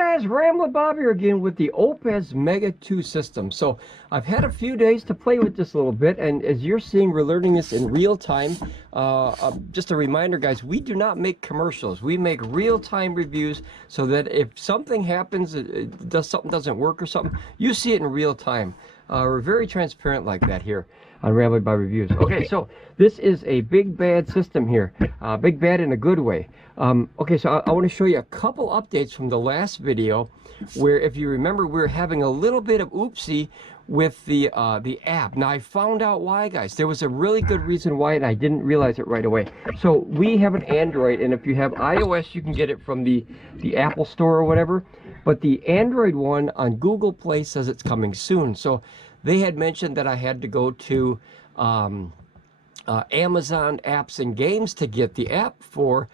guys, Ramblin Bob here again with the OUPES Mega 2 system. So I've had a few days to play with this a little bit, and as you're seeing, we're learning this in real time. Just a reminder, guys, we do not make commercials. We make real-time reviews so that if something happens, something doesn't work or something, you see it in real time. We're very transparent like that here on Ramblin Bob Reviews. Okay, so this is a big bad system here. Big bad in a good way. Okay, so I want to show you a couple updates from the last video where, if you remember, we were having a little bit of oopsie with the app. Now I found out why, guys. There was a really good reason why, and I didn't realize it right away. So we have an Android, and if you have iOS, you can get it from the Apple Store or whatever. But the Android one on Google Play says it's coming soon. So they had mentioned that I had to go to Amazon Apps and Games to get the app for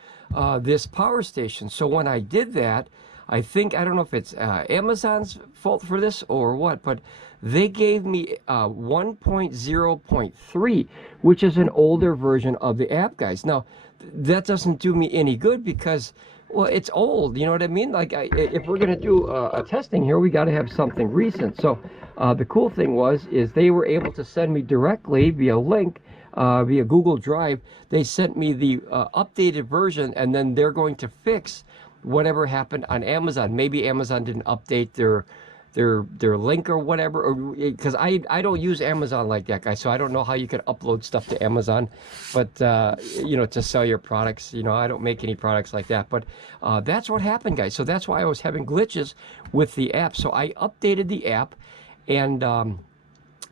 this power station. So when I did that, I don't know if it's Amazon's fault for this or what, but they gave me 1.0.3, which is an older version of the app, guys. Now, that doesn't do me any good because, well, it's old, you know what I mean? Like, if we're going to do a testing here, we got to have something recent. So the cool thing is they were able to send me directly via link, via Google Drive. They sent me the updated version, and then they're going to fix whatever happened on Amazon. Maybe Amazon didn't update their link or whatever, or because I don't use Amazon like that, guys, so I don't know how you can upload stuff to Amazon, but you know, to sell your products. You know, I don't make any products like that, but that's what happened, guys. So that's why I was having glitches with the app. So I updated the app, and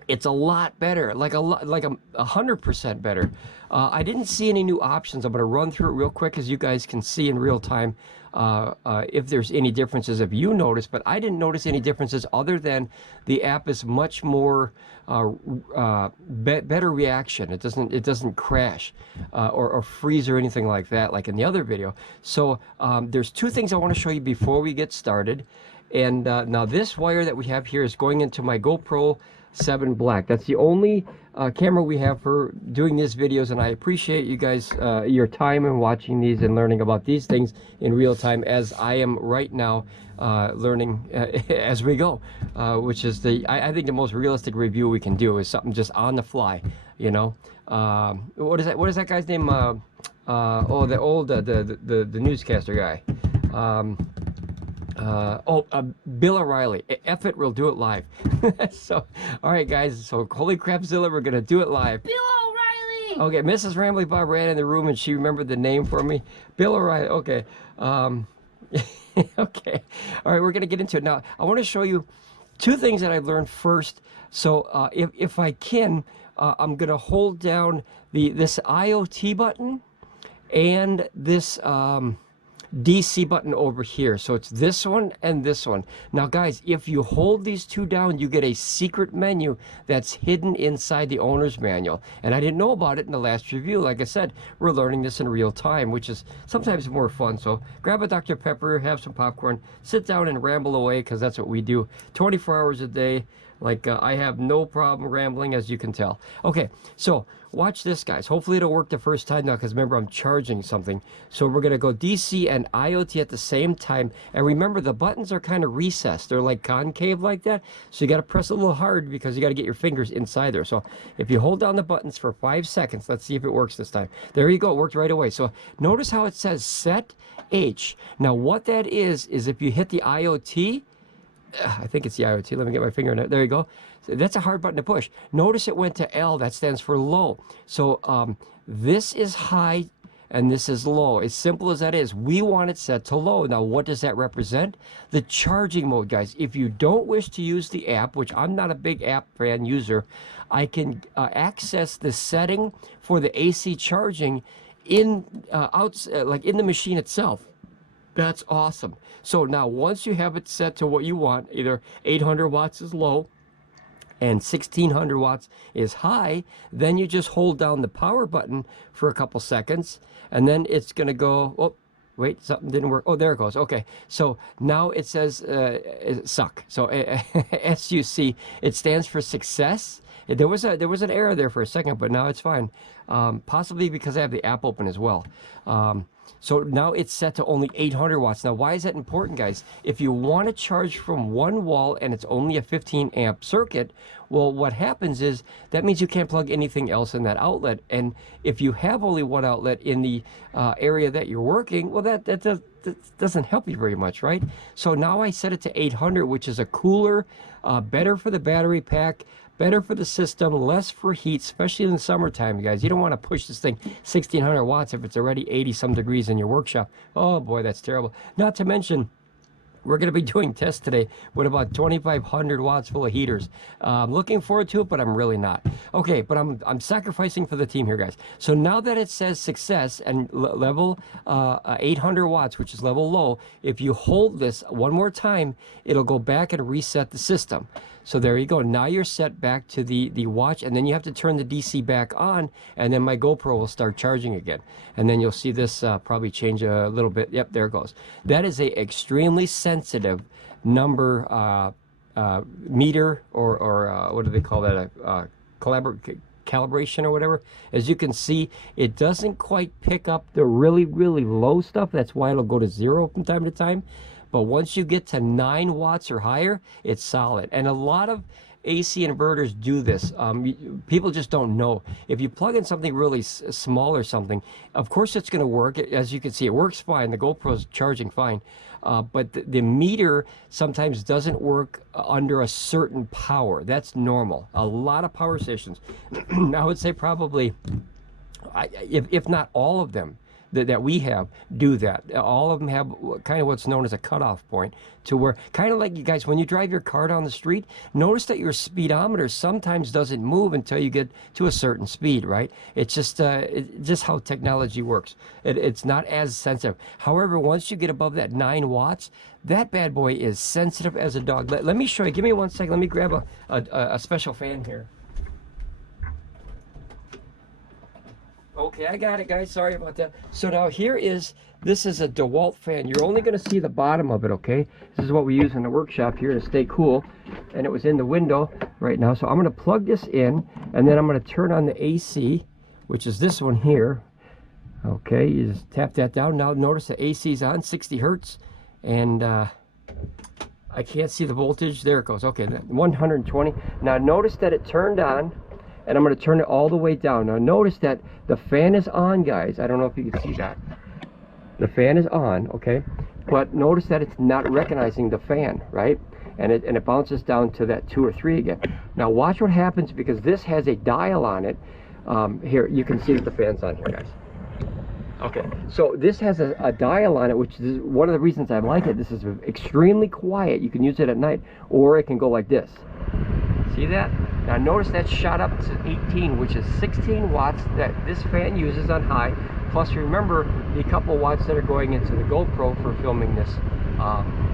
it's a lot better, like 100% better. I didn't see any new options. I'm going to run through it real quick, as you guys can see in real time if there's any differences, if you notice. But I didn't notice any differences other than the app is much more better reaction. It doesn't crash or freeze or anything like that, like in the other video. So there's two things I want to show you before we get started. And now this wire that we have here is going into my GoPro 7 Black. That's the only camera we have for doing these videos, and I appreciate you guys your time in watching these and learning about these things in real time, as I am right now learning as we go, which is I think the most realistic review we can do is something just on the fly, you know. What is that guy's name? Oh, the old the newscaster guy. Bill O'Reilly. F it, we'll do it live. So, all right, guys. So, holy crapzilla, we're gonna do it live. Bill O'Reilly. Okay, Mrs. Ramblin Bob ran in the room and she remembered the name for me. Bill O'Reilly. Okay. Okay. All right, we're gonna get into it now. I want to show you two things that I've learned first. So, if I can, I'm gonna hold down this IoT button and this DC button over here. So it's this one and this one. Now, guys, if you hold these two down, you get a secret menu that's hidden inside the owner's manual. And I didn't know about it in the last review. Like I said, we're learning this in real time, which is sometimes more fun. So grab a Dr. Pepper, have some popcorn, sit down and ramble away, because that's what we do 24 hours a day. Like, I have no problem rambling, as you can tell. Okay, so watch this, guys. Hopefully it'll work the first time now, because remember, I'm charging something. So we're going to go DC and IoT at the same time. And remember, the buttons are kind of recessed. They're like concave like that. So you got to press a little hard, because you got to get your fingers inside there. So if you hold down the buttons for 5 seconds, let's see if it works this time. There you go. It worked right away. So notice how it says Set H. Now, what that is if you hit the IoT, I think it's the IoT. Let me get my finger in it. There you go. So that's a hard button to push. Notice it went to L. That stands for low. So this is high and this is low. As simple as that is, we want it set to low. Now, what does that represent? The charging mode, guys. If you don't wish to use the app, which I'm not a big app fan user, I can access the setting for the AC charging in like in the machine itself. That's awesome. So now, once you have it set to what you want, either 800 watts is low and 1600 watts is high, then you just hold down the power button for a couple seconds, and then it's going to go, oh, wait, something didn't work. Oh, there it goes. Okay, so now it says suck. So SUC, it stands for success. There was an error there for a second, but now it's fine. Possibly because I have the app open as well. So now it's set to only 800 watts. Now, why is that important, guys? If you want to charge from one wall and it's only a 15 amp circuit, well, what happens is that means you can't plug anything else in that outlet. And if you have only one outlet in the area that you're working, well, that doesn't help you very much, right? So now I set it to 800, which is a cooler, better for the battery pack, better for the system, less for heat, especially in the summertime, you guys. You don't want to push this thing 1600 watts if it's already 80 some degrees in your workshop. Oh boy, that's terrible. Not to mention, we're going to be doing tests today with about 2,500 watts full of heaters. I'm looking forward to it, but I'm really not. Okay, but I'm sacrificing for the team here, guys. So now that it says success and level 800 watts, which is level low, if you hold this one more time, it'll go back and reset the system. So there you go. Now you're set back to the watch, and then you have to turn the DC back on, and then my GoPro will start charging again. And then you'll see this probably change a little bit. Yep, there it goes. That is a extremely sensitive number meter, or what do they call that? Calibration or whatever. As you can see, it doesn't quite pick up the really, really low stuff. That's why it'll go to 0 from time to time. But once you get to 9 watts or higher, it's solid. And a lot of AC inverters do this. People just don't know. If you plug in something really small or something, of course it's going to work. As you can see, it works fine. The GoPro's charging fine. But the meter sometimes doesn't work under a certain power. That's normal. A lot of power stations, I would say probably, if not all of them, that we have do that. All of them have kind of what's known as a cutoff point, to where, kind of like you guys, when you drive your car down the street, notice that your speedometer sometimes doesn't move until you get to a certain speed, right? It's just how technology works. It's not as sensitive. However, once you get above that 9 watts, that bad boy is sensitive as a dog. Let me show you. Give me 1 second. Let me grab a special fan here. Okay, I got it, guys. Sorry about that. So now this is a DeWalt fan. You're only going to see the bottom of it, okay? This is what we use in the workshop here to stay cool. And it was in the window right now. So I'm going to plug this in, and then I'm going to turn on the AC, which is this one here. Okay, you just tap that down. Now notice the AC is on 60 hertz, and I can't see the voltage. There it goes. Okay, 120. Now notice that it turned on. And I'm going to turn it all the way down. Now notice that the fan is on, guys. I don't know if you can see that. The fan is on, okay? But notice that it's not recognizing the fan, right? And it bounces down to that 2 or 3 again. Now watch what happens, because this has a dial on it. Here, you can see that the fan's on here, guys. Okay, so this has a dial on it, which is one of the reasons I like it. This is extremely quiet. You can use it at night, or it can go like this. See that? Now notice that shot up to 18, which is 16 watts that this fan uses on high. Plus remember the couple watts that are going into the GoPro for filming this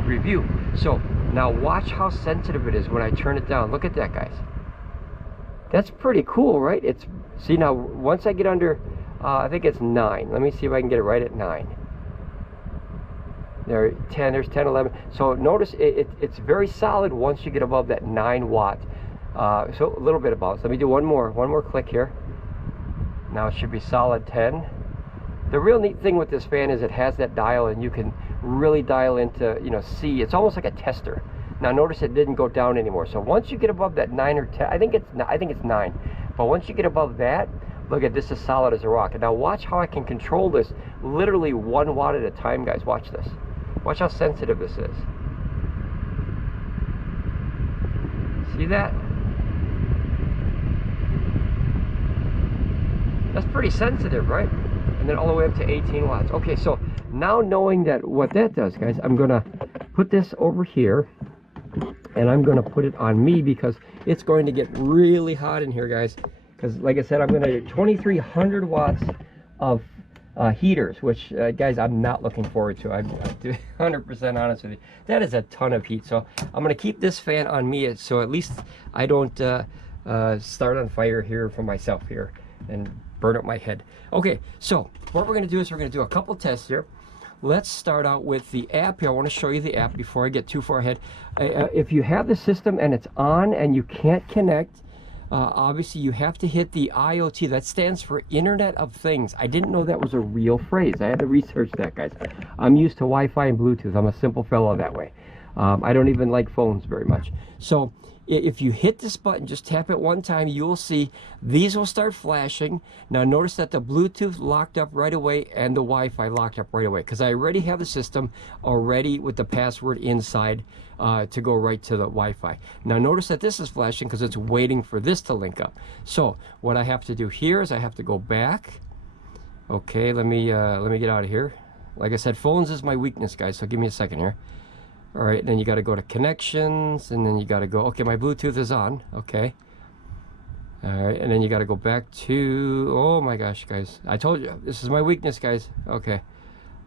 review. So now watch how sensitive it is when I turn it down. Look at that, guys. That's pretty cool, right? See now, once I get under, I think it's 9. Let me see if I can get it right at 9. There, 10, there's 10, 11. So notice it's very solid once you get above that 9 watts. So a little bit about it. So let me do one more click here. Now it should be solid 10. The real neat thing with this fan is it has that dial, and you can really dial into, see. It's almost like a tester. Now notice it didn't go down anymore. So once you get above that 9 or 10, I think it's 9. But once you get above that, look at this, is solid as a rock. And now watch how I can control this literally 1 watt at a time, guys. Watch this. Watch how sensitive this is. See that? That's pretty sensitive, right? And then all the way up to 18 watts. Okay, so now knowing that what that does, guys, I'm gonna put this over here, and I'm gonna put it on me, because it's going to get really hot in here, guys. Because like I said, I'm gonna do 2,300 watts of heaters, which guys, I'm not looking forward to. I'm 100% honest with you. That is a ton of heat. So I'm gonna keep this fan on me, so at least I don't start on fire here for myself here and burn up my head. Okay, so what we're going to do is we're going to do a couple tests here. Let's start out with the app here. I want to show you the app before I get too far ahead. If you have the system and it's on and you can't connect, obviously you have to hit the IoT. That stands for Internet of Things. I didn't know that was a real phrase. I had to research that, guys. I'm used to Wi-Fi and Bluetooth. I'm a simple fellow that way. I don't even like phones very much. So if you hit this button, just tap it one time, you will see these will start flashing. Now notice that the Bluetooth locked up right away and the Wi-Fi locked up right away, because I already have the system already with the password inside to go right to the Wi-Fi. Now notice that this is flashing because it's waiting for this to link up. So what I have to do here is I have to go back. Okay, let me get out of here. Like I said, phones is my weakness, guys, so give me a second here. All right, then you got to go to connections, and then you got to go, okay, my Bluetooth is on, okay. All right, and then you got to go back to, oh my gosh, guys, I told you, this is my weakness, guys. Okay.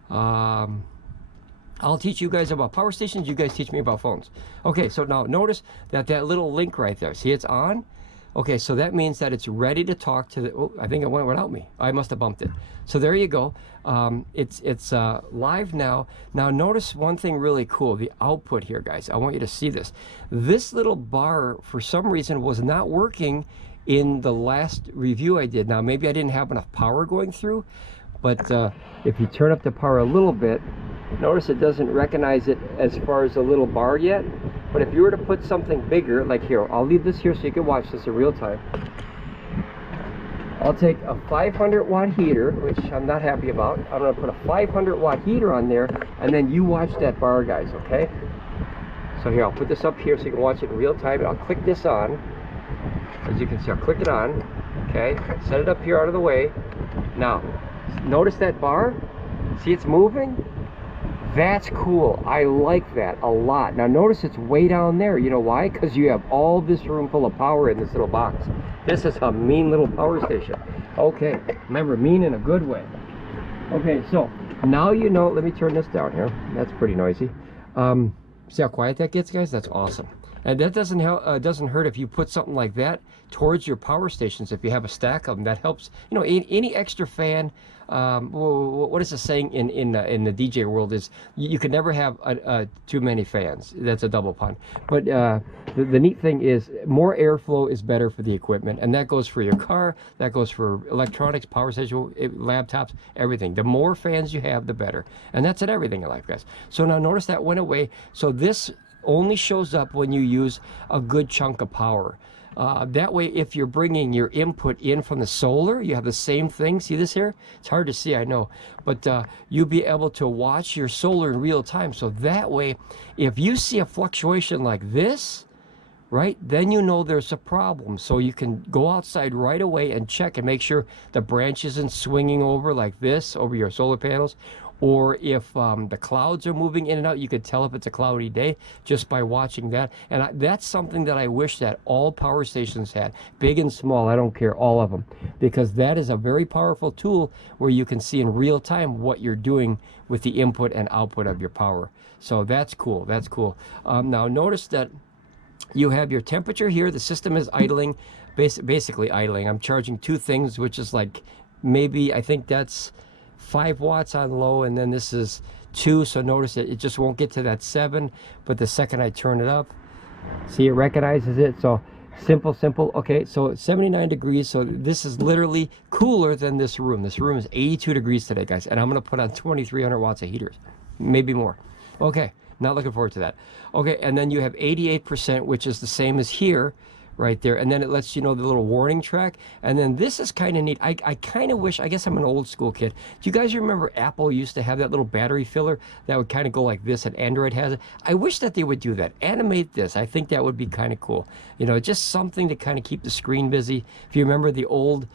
I'll teach you guys about power stations, you guys teach me about phones. Okay, so now notice that little link right there, see it's on? Okay, so that means that it's ready to talk to the, oh, I think it went without me. I must have bumped it. So there you go. It's live now. Now notice one thing really cool, the output here, guys. I want you to see this. This little bar, for some reason, was not working in the last review I did. Now, maybe I didn't have enough power going through, but if you turn up the power a little bit, notice it doesn't recognize it as far as a little bar yet. But if you were to put something bigger, like here, I'll leave this here so you can watch this in real time. I'll take a 500 watt heater, which I'm not happy about. I'm going to put a 500 watt heater on there, and then you watch that bar, guys, okay? So here, I'll put this up here so you can watch it in real time, and I'll click this on. As you can see, I'll click it on, okay? Set it up here out of the way. Now, notice that bar? See it's moving? That's cool. I like that a lot. Now notice it's way down there. You know why? Because you have all this room full of power in this little box. This is a mean little power station. Okay, remember, mean in a good way. Okay, so now you know. Let me turn this down here. That's pretty noisy. See how quiet that gets, guys? That's awesome. And that doesn't help, doesn't hurt if you put something like that towards your power stations. If you have a stack of them, that helps. You know, any extra fan. What is the saying in the DJ world is you can never have too many fans. That's a double pun. But the neat thing is more airflow is better for the equipment, and that goes for your car, that goes for electronics, power station, laptops, everything. The more fans you have, the better. And that's in everything in life, guys. So now notice that went away. So this only shows up when you use a good chunk of power. That way, if you're bringing your input in from the solar, you have the same thing. See this here? It's hard to see, I know. But you'll be able to watch your solar in real time. So that way, if you see a fluctuation like this, right, then you know there's a problem. So you can go outside right away and check and make sure the branch isn't swinging over like this over your solar panels. Or if the clouds are moving in and out, you could tell if it's a cloudy day just by watching that. And that's something that I wish that all power stations had, big and small, I don't care, all of them. Because that is a very powerful tool where you can see in real time what you're doing with the input and output of your power. So that's cool, that's cool. Now notice that you have your temperature here. The system is idling, basically idling. I'm charging two things, which is like maybe, I think that's 5 watts on low, and then this is 2. So notice that it just won't get to that 7, but the second I turn it up, see, it recognizes it. So simple. Okay, so it's 79 degrees. So this is literally cooler than this room. This room is 82 degrees today, guys, and I'm going to put on 2,300 watts of heaters, maybe more. Okay, not looking forward to that. Okay, and then you have 88%, which is the same as here, right there, and then it lets you know the little warning track. And then this is kind of neat. I kind of wish, I guess I'm an old school kid. Do you guys remember Apple used to have that little battery filler that would kind of go like this, and Android has it? I wish that they would do that. Animate this. I think that would be kind of cool. You know, just something to kind of keep the screen busy. If you remember the old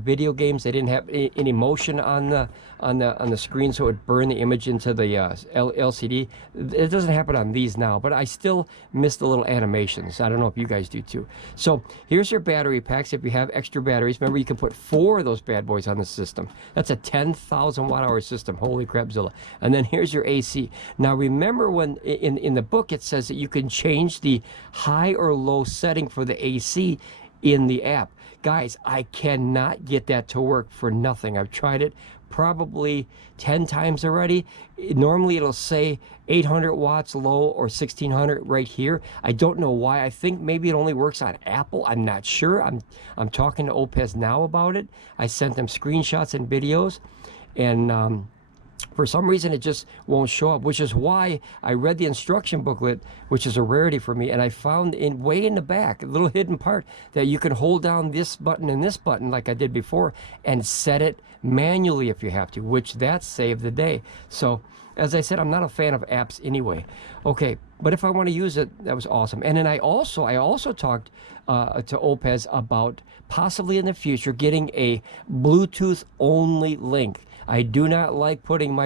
video games, they didn't have any motion on the screen, so it would burn the image into the LCD. It doesn't happen on these now, but I still miss the little animations. I don't know if you guys do too. So here's your battery packs. If you have extra batteries, remember you can put 4 of those bad boys on the system. That's a 10,000 watt-hour system. Holy crapzilla. And then here's your AC. Now remember when in the book it says that you can change the high or low setting for the AC in the app. Guys, I cannot get that to work for nothing. I've tried it, probably 10 times already. Normally it'll say 800 watts low or 1600 right here. I don't know why. I think maybe it only works on Apple. I'm not sure. I'm talking to OUPES now about it. I sent them screenshots and videos, and for some reason it just won't show up, which is why I read the instruction booklet, which is a rarity for me, and I found way in the back a little hidden part that you can hold down this button and this button like I did before and set it manually if you have to, which that saved the day. So as I said, I'm not a fan of apps anyway. Okay, but if I want to use it, that was awesome. And then I also talked to OUPES about possibly in the future getting a Bluetooth only link. I do not like putting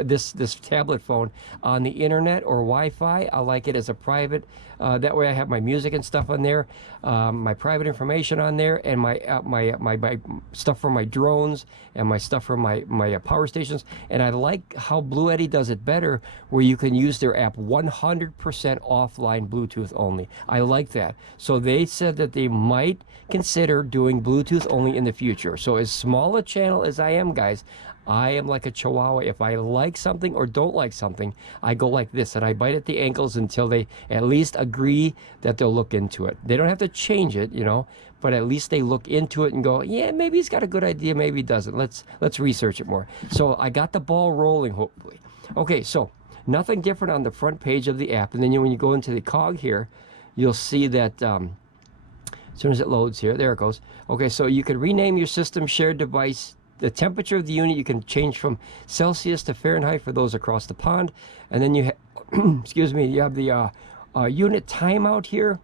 this tablet phone on the internet or Wi-Fi. I like it as a private. That way I have my music and stuff on there, my private information on there, and my stuff for my drones and my stuff for my power stations. And I like how Blue Eddy does it better, where you can use their app 100% offline Bluetooth only. I like that. So they said that they might consider doing Bluetooth only in the future. So as small a channel as I am, guys, I am like a chihuahua. If I like something or don't like something, I go like this, and I bite at the ankles until they at least agree that they'll look into it. They don't have to change it, you know, but at least they look into it and go, yeah, maybe he's got a good idea, maybe he doesn't. Let's research it more. So I got the ball rolling, hopefully. Okay, so nothing different on the front page of the app. And then when you go into the cog here, you'll see that as soon as it loads here, there it goes. Okay, so you can rename your system, shared device. The temperature of the unit you can change from Celsius to Fahrenheit for those across the pond. And then you have, excuse me, you have the unit timeout here,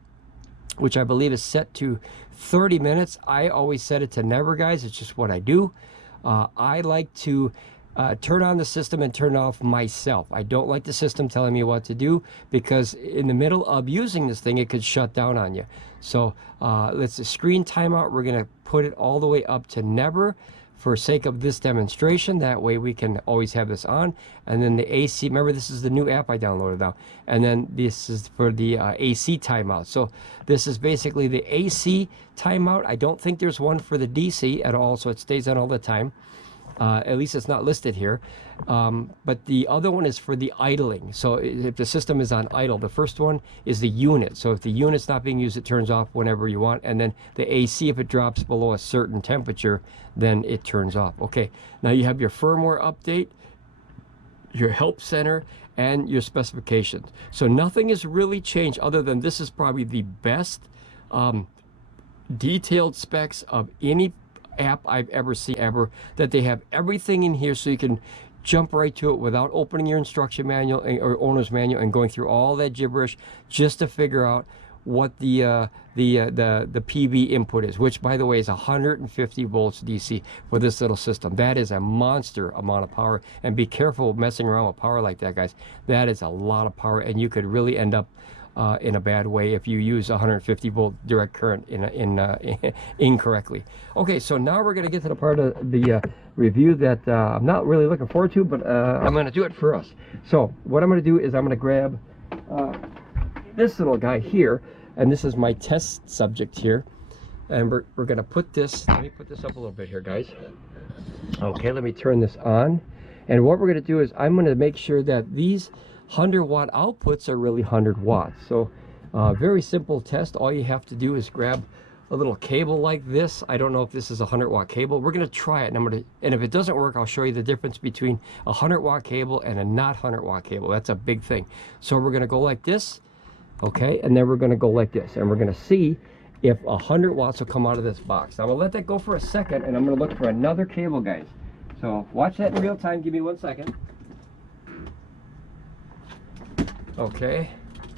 which I believe is set to 30 minutes. I always set it to never, guys. It's just what I do. I like to turn on the system and turn off myself. I don't like the system telling me what to do, because in the middle of using this thing, it could shut down on you. So let's the screen timeout. We're going to put it all the way up to never for sake of this demonstration. That way we can always have this on. And then the AC, remember this is the new app I downloaded now. And then this is for the AC timeout. So this is basically the AC timeout. I don't think there's one for the DC at all, so it stays on all the time. At least it's not listed here. But the other one is for the idling. So if the system is on idle, the first one is the unit. So if the unit's not being used, it turns off whenever you want. And then the AC, if it drops below a certain temperature, then it turns off. Okay, now you have your firmware update, your help center, and your specifications. So nothing has really changed, other than this is probably the best detailed specs of any app I've ever seen that they have everything in here, so you can jump right to it without opening your instruction manual or owner's manual and going through all that gibberish just to figure out what the PV input is, which by the way is 150 volts DC for this little system. That is a monster amount of power, and be careful messing around with power like that, guys. That is a lot of power, and you could really end up in a bad way if you use 150 volt direct current incorrectly. Okay, so now we're going to get to the part of the review that I'm not really looking forward to, but I'm going to do it for us. So what I'm going to do is I'm going to grab this little guy here, and this is my test subject here, and we're going to put this, let me put this up a little bit here, guys. Okay, let me turn this on, and what we're going to do is I'm going to make sure that these 100 watt outputs are really 100 watts. So very simple test. All you have to do is grab a little cable like this. I don't know if this is a 100 watt cable. We're going to try it, and if it doesn't work, I'll show you the difference between a 100 watt cable and a not 100 watt cable. That's a big thing. So we're going to go like this, okay, and then we're going to go like this, and we're going to see if 100 watts will come out of this box. Now I'm going to let that go for a second, and I'm going to look for another cable, guys. So watch that in real time. Give me 1 second. Okay.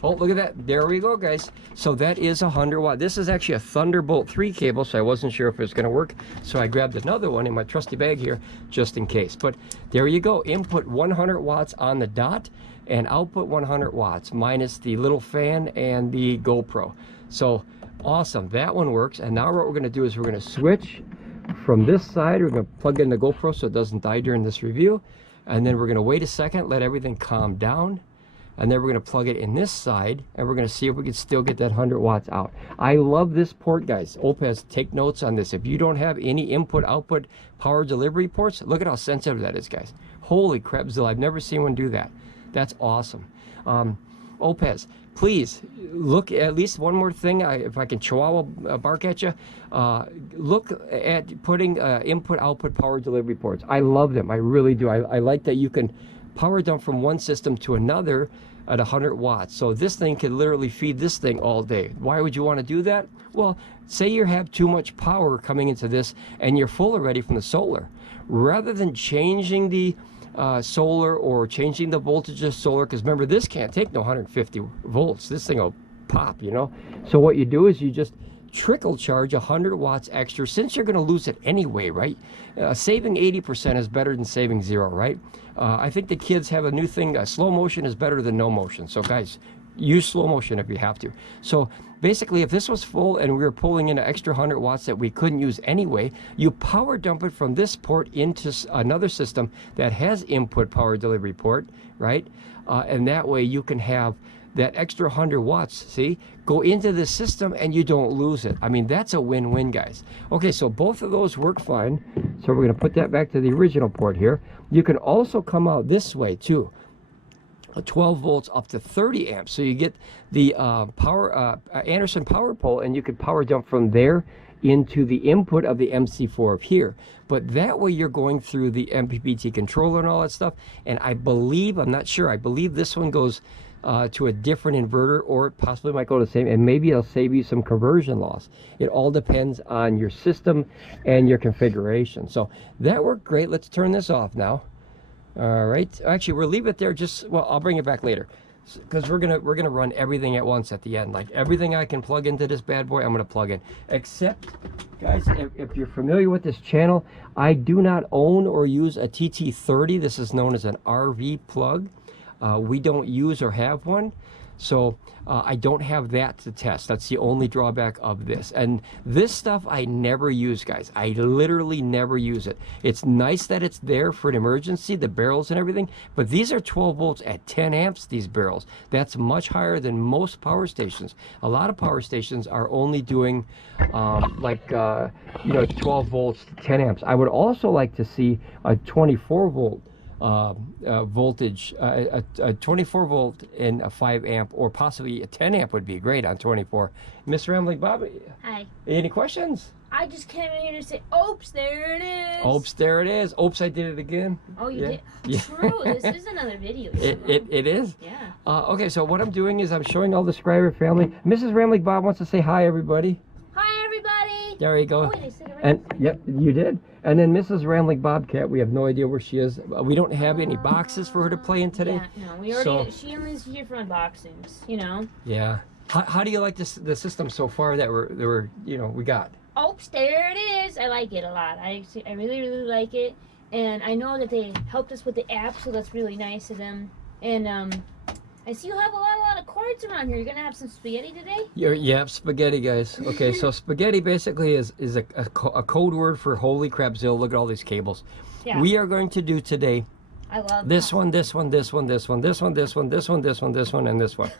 Oh, look at that. There we go, guys. So that is 100 watt. This is actually a Thunderbolt 3 cable, so I wasn't sure if it was going to work. So I grabbed another one in my trusty bag here just in case. But there you go. Input 100 watts on the dot and output 100 watts minus the little fan and the GoPro. So awesome. That one works. And now what we're going to do is we're going to switch from this side. We're going to plug in the GoPro so it doesn't die during this review. And then we're going to wait a second, let everything calm down. and then we're going to plug it in this side, and we're going to see if we can still get that 100 watts out. I love this port, guys. OUPES, take notes on this. If you don't have any input output power delivery ports, look at how sensitive that is, guys. Holy crap, Zill, I've never seen one do that. That's awesome. OUPES, please look at least one more thing. If I can chihuahua bark at you, look at putting input output power delivery ports. I love them. I really do. I like that you can power dump from one system to another at 100 watts. So this thing can literally feed this thing all day. Why would you want to do that? Well, say you have too much power coming into this and you're full already from the solar. Rather than changing the solar or changing the voltage of solar, because remember, this can't take no 150 volts. This thing will pop, you know. So what you do is you just trickle charge 100 watts extra, since you're going to lose it anyway, right? Saving 80% is better than saving 0, right? I think the kids have a new thing, slow motion is better than no motion. So guys, use slow motion if you have to. So basically, if this was full and we were pulling in an extra 100 watts that we couldn't use anyway, you power dump it from this port into another system that has input power delivery port, right? And that way you can have that extra 100 watts, see, go into the system and you don't lose it. I mean, that's a win-win, guys. Okay, so both of those work fine. So we're going to put that back to the original port here. You can also come out this way too. 12 volts up to 30 amps. So you get the Anderson power pole, and you could power dump from there into the input of the MC4 of here. But that way you're going through the MPPT controller and all that stuff. And I believe, I'm not sure, I believe this one goes to a different inverter, or it possibly might go to the same, and maybe it'll save you some conversion loss. It all depends on your system and your configuration. So that worked great. Let's turn this off now. All right, actually we'll leave it there. Just, well, I'll bring it back later, because we're gonna run everything at once at the end. Like everything I can plug into this bad boy, I'm gonna plug in. Except, guys, if you're familiar with this channel, I do not own or use a TT30. This is known as an RV plug. We don't use or have one, so I don't have that to test. That's the only drawback of this. And this stuff I never use, guys. I literally never use it. It's nice that it's there for an emergency, the barrels and everything, but these are 12 volts at 10 amps, these barrels. That's much higher than most power stations. A lot of power stations are only doing you know, 12 volts to 10 amps. I would also like to see a 24 volt voltage, a 24 volt and a 5 amp, or possibly a 10 amp would be great on 24. Miss Ramblin Bob, hi. Any questions? I just came in here to say, oops, there it is. Oops, there it is. Oops, I did it again. Oh, you did? Yeah. True, this is another video. It is? Yeah. Okay, so what I'm doing is I'm showing all the subscriber family. Mrs. Ramblin Bob wants to say hi, everybody. Hi, everybody. There you go. Oh, wait, I said it right. And yep, you did. And then Mrs. Rambling Bobcat, we have no idea where she is. We don't have any boxes for her to play in today. Yeah, no, we already. She only is here for unboxings, you know. Yeah. How do you like this, the system so far that we got? Oops, there it is. I like it a lot. I really, really like it. And I know that they helped us with the app, so that's really nice of them. And I see you have a lot of cords around here. You're gonna have some spaghetti today? Yeah, spaghetti, guys. Okay, so spaghetti basically is a code word for holy crapzilla. Look at all these cables. Yeah. We are going to do today. I love this one, this one, this one, this one, this one, this one, this one, this one, this one, and this one.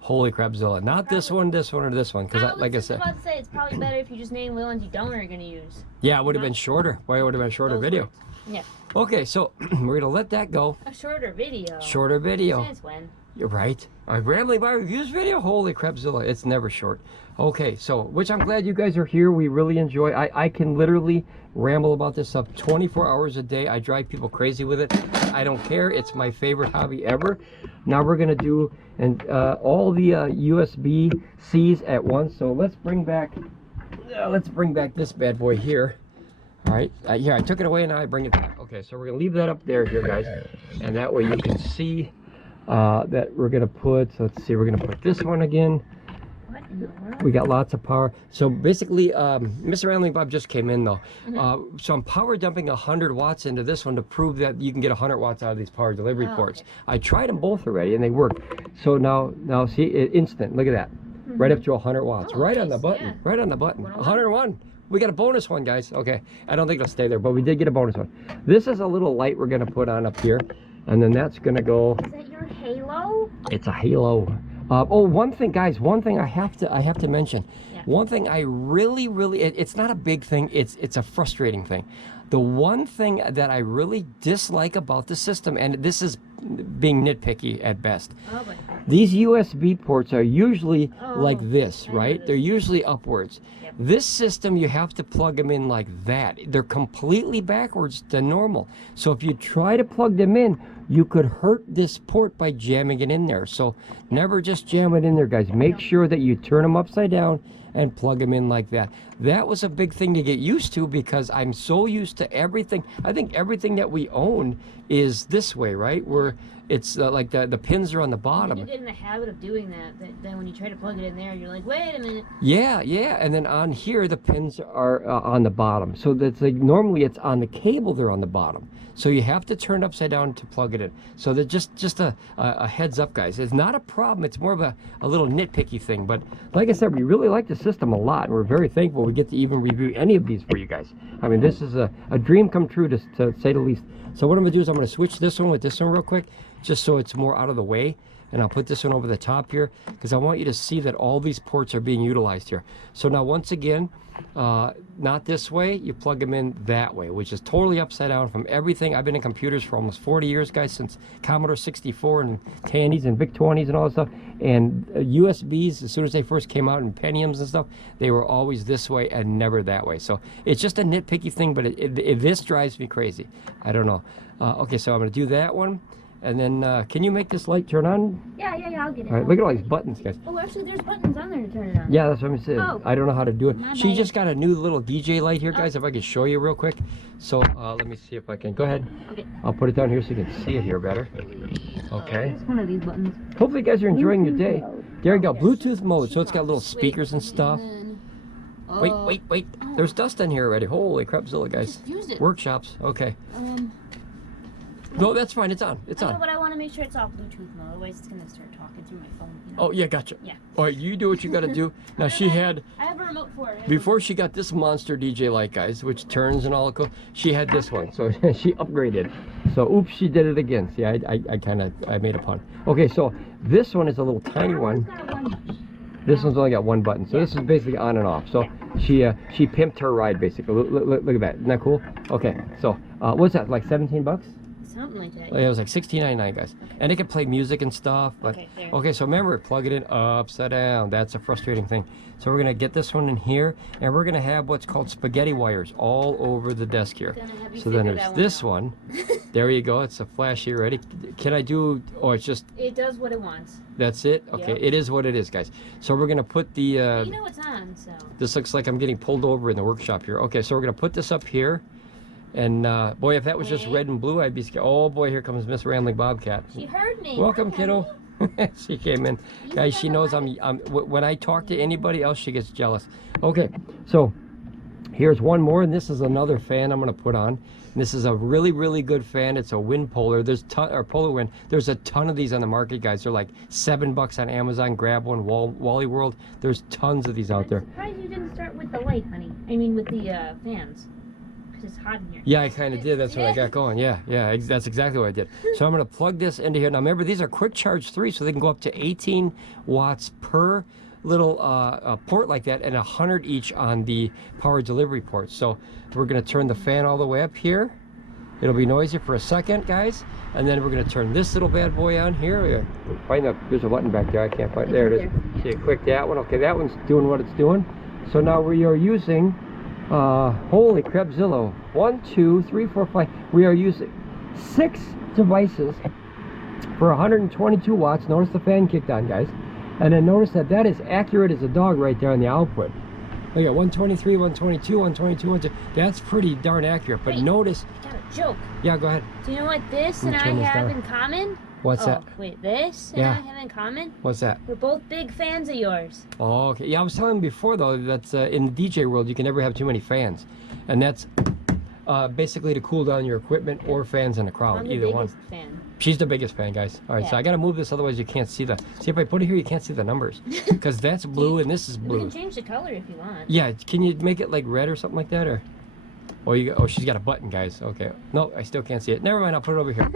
Holy crapzilla! Not this one, or this one, because like I said, I was about to say, it's probably better if you just name the ones you don't are gonna use. Yeah, it would have been shorter. Why, it would have been a shorter video. Words. Yeah. Okay, so we're gonna let that go. A shorter video. Shorter video. Since when? You're right. A Ramblin Bob Reviews video? Holy crapzilla, it's never short. Okay, so, which I'm glad you guys are here. We really enjoy. I can literally ramble about this stuff 24 hours a day. I drive people crazy with it. I don't care. It's my favorite hobby ever. Now we're going to do all the USB-Cs at once. So let's bring back this bad boy here. All right, here, I took it away and now I bring it back. Okay, so we're going to leave that up there here, guys. And that way you can see that we're going to put, so let's see, we're going to put this one again. We got lots of power. So basically, Mr. Ramblin Bob just came in though. So I'm power dumping 100 watts into this one to prove that you can get 100 watts out of these power delivery ports. Okay. I tried them both already and they work. So now see, instant, look at that. Right up to 100 watts, right nice. On the button, yeah. Right on the button, 101. We got a bonus one, guys. Okay, I don't think it'll stay there, but we did get a bonus one. This is a little light we're gonna put on up here. And then that's gonna go. Is that your halo? It's a halo. Oh, one thing, guys. One thing I have to mention. Yeah. One thing I really, it's not a big thing. It's a frustrating thing. The one thing that I really dislike about the system, and this is being nitpicky at best, Oh, boy. these USB ports are usually like this, I know right? this. They're usually upwards. Yep. This system, you have to plug them in like that. They're completely backwards to normal. So if you try to plug them in, you could hurt this port by jamming it in there. So never just jam it in there, guys. Make sure that you turn them upside down and plug them in like that. That was a big thing to get used to because I'm so used to everything. I think everything that we own is this way, right? Where it's like the pins are on the bottom. You get in the habit of doing that, then when you try to plug it in there, you're like, wait a minute. Yeah, and then on here the pins are on the bottom. So that's like normally it's on the cable, they're on the bottom. So you have to turn it upside down to plug it in. So that just a heads up, guys. It's not a problem. It's more of a little nitpicky thing. But like I said, we really like the system a lot, and we're very thankful we get to even review any of these for you guys. I mean, this is a dream come true to say the least. So what I'm gonna do is I'm gonna switch this one with this one real quick, just so it's more out of the way. And I'll put this one over the top here because I want you to see that all these ports are being utilized here. So now once again, not this way, you plug them in that way, which is totally upside down from everything. I've been in computers for almost 40 years, guys, since Commodore 64 and Tandies and VIC-20s and all that stuff. And USBs, as soon as they first came out, and Pentiums and stuff, they were always this way and never that way. So it's just a nitpicky thing, but this drives me crazy. I don't know. Okay, so I'm going to do that one. And then, can you make this light turn on? Yeah, I'll get it. All right, look at all these buttons, guys. Oh, actually, there's buttons on there to turn it on. Yeah, that's what I'm saying. Oh. I don't know how to do it. My She bad. just got a new little DJ light here, guys, if I can show you real quick. So, let me see if I can. Go ahead. Okay. I'll put it down here so you can see it here better. Okay. It's one of these buttons. Hopefully you guys are enjoying your day. There you go, Yes. Bluetooth mode. So it's got little speakers and stuff. And then, Wait. There's dust in here already. Holy crapzilla, guys. Just used it. Workshops. Okay. No, that's fine. It's on. It's I know, on. but I want to make sure it's off Bluetooth mode. Otherwise, it's gonna start talking through my phone. You know? Oh, yeah, gotcha. Yeah. All right, you do what you got to do. Now, she had... I have a remote for it. Before she got this monster DJ light, guys, which turns and all cool, she had this one, so she upgraded. So oops, she did it again. See, I made a pun. Okay, so this one is a little tiny one. This one's only got one button, so this is basically on and off. So she pimped her ride basically. Look at that, isn't that cool? Okay, so what's that? Like 17 bucks? Something like that. Oh, yeah, it was like $16.99, guys, and it can play music and stuff. But Okay, there. okay, so remember, plug it in upside down. That's a frustrating thing. So we're gonna get this one in here, and we're gonna have what's called spaghetti wires all over the desk here. Gonna have you So then figure there's that this out. one. There you go. It's a flashy. Ready? Can I do? Oh, it's just. It does what it wants. That's it. Okay, Yep. it is what it is, guys. So we're gonna put the. You know it's on, so. This looks like I'm getting pulled over in the workshop here. Okay, so we're gonna put this up here, and boy, if that was just Okay. red and blue, I'd be scared. Oh boy, here comes Miss Rambling Bobcat. She heard me. Welcome, Hi, kiddo. honey. She came in. You Guys, she gotta knows let when I talk to anybody else, she gets jealous. Okay, so here's one more, and this is another fan I'm going to put on. This is a really good fan. It's a wind polar. There's or polar wind. There's a ton of these on the market, guys. They're like $7 on Amazon. Grab one. Wally World. There's tons of these out there. I'm surprised you didn't start with the light, honey. I mean, with the fans. Because it's hot in here. Yeah, I kind of did. That's what I got going. Yeah, that's exactly what I did. So I'm going to plug this into here. Now remember, these are quick charge 3, so they can go up to 18 watts per little port like that, and 100 each on the power delivery port. So we're going to turn the fan all the way up here. It'll be noisy for a second, guys, and then we're going to turn this little bad boy on here. There's a button back there. I can't find. There it is. See, click that one. Okay, that one's doing what it's doing. So now we are using. Holy crapzilla. 1, 2, 3, 4, 5. We are using 6 devices for 122 watts. Notice the fan kicked on, guys. And then notice that is accurate as a dog right there on the output. Look at 123, 122, 122, 122. That's pretty darn accurate. But Wait. notice. I got a joke. Yeah, go ahead. Do you know what this Let and me I turn this have down. in common? What's that? Wait, this and Yeah. I have in common? What's that? We're both big fans of yours. Oh, okay. Yeah, I was telling you before, though, that in the DJ world, you can never have too many fans. And that's basically to cool down your equipment or fans in the crowd, I'm the either biggest one. fan. She's the biggest fan, guys. All right, so Yeah. I got to move this, otherwise you can't see the... See, if I put it here, you can't see the numbers. Because that's blue and this is We blue. can change the color if you want. Yeah, can you make it like red or something like that? Or, oh, she's got a button, guys. Okay. No, I still can't see it. Never mind, I'll put it over here.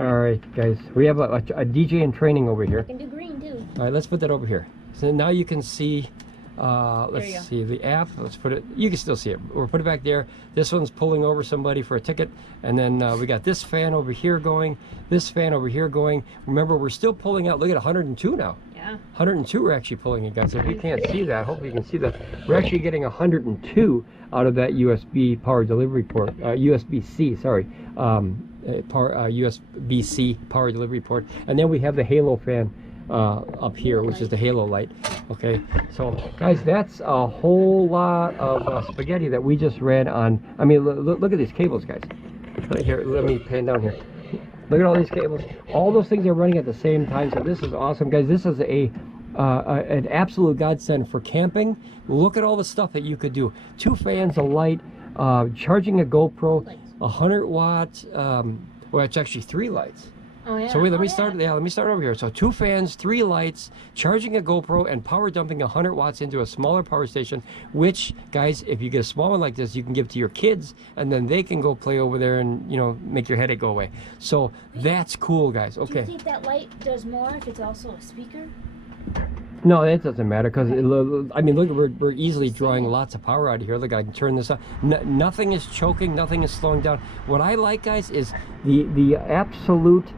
All right, guys, we have a DJ in training over I here. can do green too. All right, let's put that over here. So now you can see, let's see the app. Let's put it, you can still see it. We'll put it back there. This one's pulling over somebody for a ticket. And then we got this fan over here going, this fan over here going. Remember, we're still pulling out, look at 102 now. Yeah. 102 we're actually pulling it, guys. If you can't see that, hopefully you can see that. We're actually getting 102 out of that USB power delivery port, USB-C, sorry. USB-C power delivery port. And then we have the halo fan up here, which is the halo light. Okay, so guys, that's a whole lot of spaghetti that we just ran on. I mean, look at these cables, guys. Right here, let me pan down here. Look at all these cables. All those things are running at the same time. So this is awesome, guys. This is an absolute godsend for camping. Look at all the stuff that you could do. 2 fans, a light, charging a GoPro, 100 watts. Well, it's actually 3 lights. Oh, yeah. So wait, let me start. Yeah, let me start over here. So 2 fans, 3 lights, charging a GoPro, and power dumping 100 watts into a smaller power station. Which, guys, if you get a small one like this, you can give to your kids, and then they can go play over there and make your headache go away. So that's cool, guys. Okay. Do you think that light does more if it's also a speaker? No, it doesn't matter because I mean, look, we're easily drawing lots of power out of here. Look, I can turn this on. Nothing is choking. Nothing is slowing down. What I like, guys, is the absolute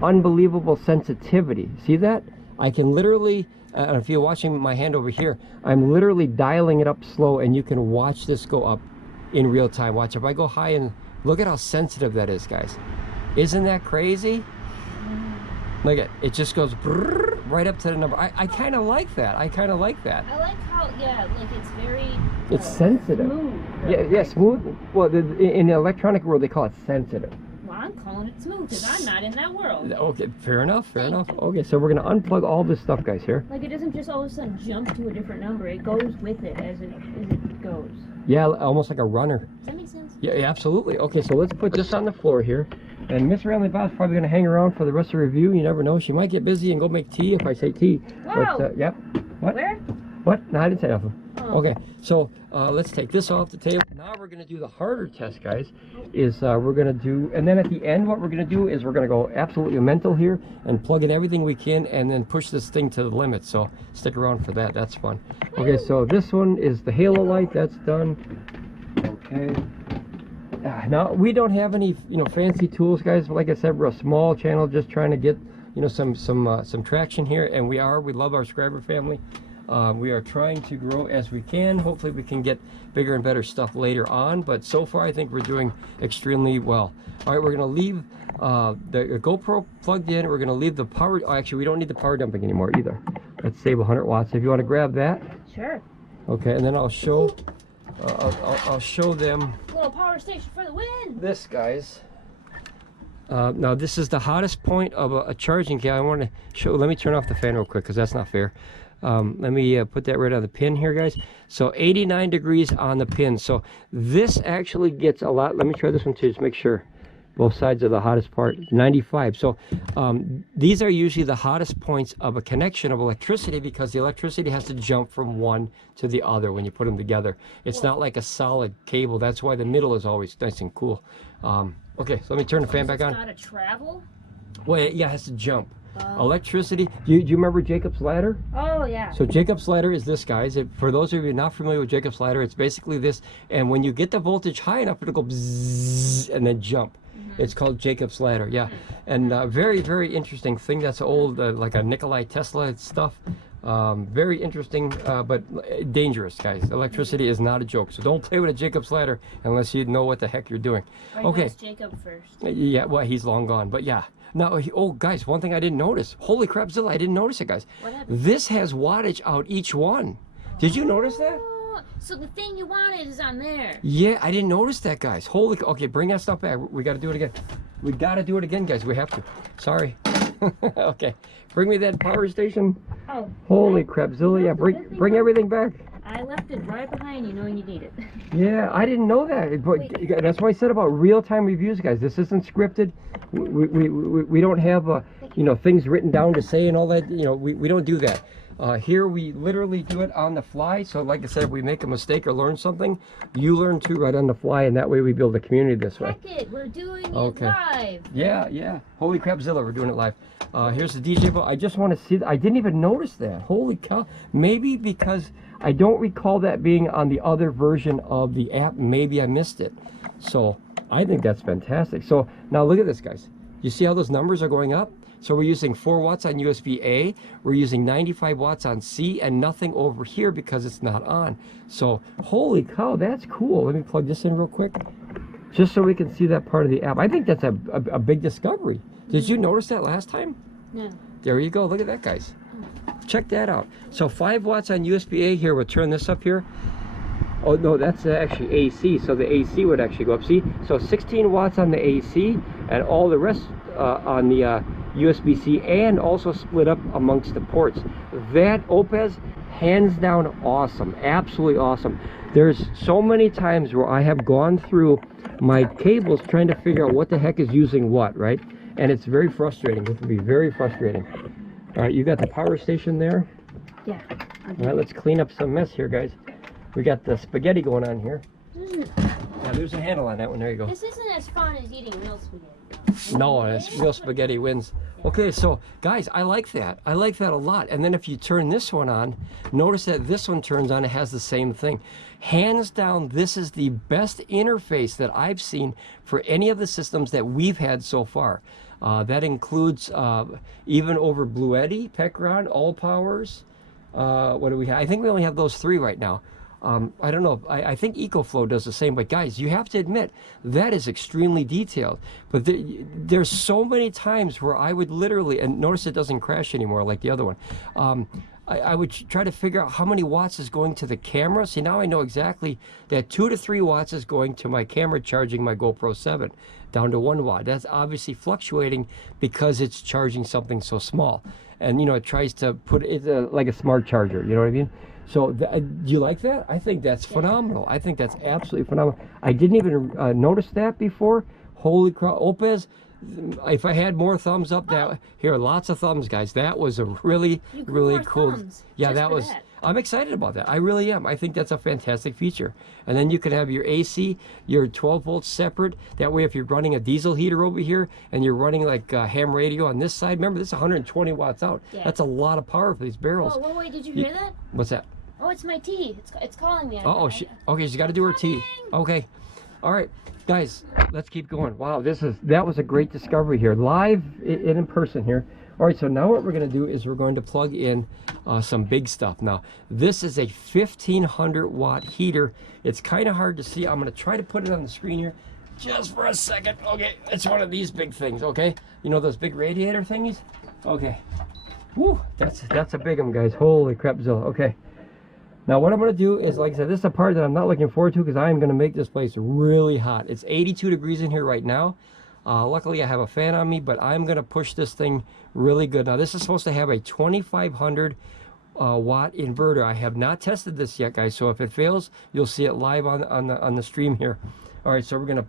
unbelievable sensitivity. See that? I can literally, if you're watching my hand over here, I'm literally dialing it up slow, and you can watch this go up in real time. Watch, if I go high, and look at how sensitive that is, guys. Isn't that crazy? Look at it, just goes right up to the number. I kind of like that. I kind of like that. I like how, yeah, like it's very... It's sensitive. Smooth. Yeah, smooth. Well, in the electronic world, they call it sensitive. Well, I'm calling it smooth because I'm not in that world. Okay, fair enough, fair enough. Okay, so we're going to unplug all this stuff, guys, here. Like it doesn't just all of a sudden jump to a different number. It goes with it as it goes. Yeah, almost like a runner. Does that make sense? Yeah, absolutely. Okay, so let's put this on the floor here. And Miss Ramblin Bob's probably going to hang around for the rest of the review. You never know. She might get busy and go make tea if I say tea. Wow. But, yep. What? Where? What? No, I didn't say nothing. Oh. Okay, so let's take this off the table. Now we're going to do the harder test, guys. Is we're going to do, and then at the end, what we're going to do is we're going to go absolutely mental here and plug in everything we can and then push this thing to the limit. So stick around for that. That's fun. Okay, so this one is the halo light. That's done. Okay. Now we don't have any fancy tools, guys. Like I said, we're a small channel just trying to get some traction here, and we love our subscriber family. We are trying to grow as we can. Hopefully we can get bigger and better stuff later on, but so far I think we're doing extremely well. All right, we're going to leave the GoPro plugged in. We're going to leave the power. Oh, actually, we don't need the power dumping anymore either. Let's save 100 watts. If you want to grab that. Sure. Okay, and then I'll show I'll show them Little power station for the win. this, guys. Now this is the hottest point of a charging cable. I want to show. Let me turn off the fan real quick because that's not fair. Let me put that right on the pin here, guys. So 89 degrees on the pin. So this actually gets a lot. Let me try this one too, just make sure. Both sides of the hottest part, 95. So these are usually the hottest points of a connection of electricity because the electricity has to jump from one to the other when you put them together. It's not like a solid cable. That's why the middle is always nice and cool. Okay, so let me turn the fan back on. It's got to travel? Well, yeah, it has to jump. Electricity. Do you remember Jacob's ladder? Oh, yeah. So Jacob's ladder is this, guys. For those of you not familiar with Jacob's ladder, it's basically this. And when you get the voltage high enough, it'll go bzzz and then jump. It's called Jacob's ladder, yeah. And very, very interesting thing. That's old, like a Nikola Tesla stuff. Very interesting, but dangerous, guys. Electricity is not a joke. So don't play with a Jacob's ladder unless you know what the heck you're doing. Okay. Jacob first. Yeah, well, he's long gone, but yeah. Now, oh, guys, one thing I didn't notice. Holy crap, Zilla, I didn't notice it, guys. What happened? This has wattage out each one. Did you notice that? So the thing you wanted is on there. Yeah, I didn't notice that, guys. Holy, okay, bring that stuff back. We got to do it again. We got to do it again, guys. We have to. Sorry. Okay, bring me that power station. Oh. Holy crap, Zilla, yeah, bring everything back. I left it right behind you, knowing you need it. Yeah, I didn't know that. But that's what I said about real-time reviews, guys. This isn't scripted. We don't have things written down to say and all that. We don't do that. Here we literally do it on the fly. So like I said, if we make a mistake or learn something, you learn too right on the fly, and that way we build a community this way. Heck it, we're doing it live. Yeah, yeah. Holy crapzilla, we're doing it live. Here's the DJ button. I just want to see, I didn't even notice that. Holy cow. Maybe because I don't recall that being on the other version of the app. Maybe I missed it. So I think that's fantastic. So now look at this, guys. You see how those numbers are going up? So we're using 4 watts on USB A, we're using 95 watts on C, and nothing over here because it's not on. So holy cow, that's cool. Let me plug this in real quick, just so we can see that part of the app. I think that's a big discovery. Did you notice that last time? No. There you go. Look at that, guys. Check that out. So 5 watts on USB A here. We'll turn this up here. Oh no, that's actually AC. So the AC would actually go up. See? So 16 watts on the AC, and all the rest on the USB-C, and also split up amongst the ports. That OUPES, hands down awesome. Absolutely awesome. There's so many times where I have gone through my cables trying to figure out what the heck is using what, right? And it's very frustrating. It can be very frustrating. All right, you got the power station there. Yeah. All right, let's clean up some mess here, guys. We got the spaghetti going on here. Yeah, there's a handle on that one. There you go. This isn't as fun as eating real spaghetti. No, it's real spaghetti wins. Okay, so guys, I like that. I like that a lot. And then if you turn this one on, notice that this one turns on, it has the same thing. Hands down, this is the best interface that I've seen for any of the systems that we've had so far. That includes even over Bluetti, Pecron, Allpowers. What do we have? I think we only have those 3 right now. I don't know. I think EcoFlow does the same, but guys, you have to admit that is extremely detailed. But there's so many times where I would literally, and notice it doesn't crash anymore like the other one. I would try to figure out how many watts is going to the camera. See, now I know exactly that 2 to 3 watts is going to my camera charging my GoPro 7 down to 1 watt. That's obviously fluctuating because it's charging something so small. And, you know, it tries to put it like a smart charger, you know what I mean? So do you like that? I think that's phenomenal. I think that's absolutely phenomenal. I didn't even notice that before. Holy crap, OUPES. If I had more thumbs up, that here, lots of thumbs, guys. That was a really cool. Yeah, that was. I'm excited about that. I really am. I think that's a fantastic feature. And then you can have your AC, your 12 volts separate. That way, if you're running a diesel heater over here and you're running like ham radio on this side, remember this is 120 watts out. Yeah. That's a lot of power for these barrels. Oh, wait, did you hear that? What's that? Oh, it's my tea. It's calling me. Oh, okay, she's got to do her tea. Okay, all right, guys, let's keep going. Wow, that was a great discovery here, live in person here. All right, so now what we're going to do is we're going to plug in some big stuff. Now, this is a 1500 watt heater. It's kind of hard to see. I'm going to try to put it on the screen here just for a second. Okay, it's one of these big things. Okay, you know those big radiator thingies? Okay. Woo, that's a big one, guys. Holy crapzilla. Okay. Now what I'm going to do is, like I said, this is a part that I'm not looking forward to because I am going to make this place really hot. It's 82 degrees in here right now. Luckily I have a fan on me, but I'm going to push this thing really good. Now this is supposed to have a 2500 watt inverter. I have not tested this yet, guys, so if it fails, you'll see it live on the stream here. All right, so we're going to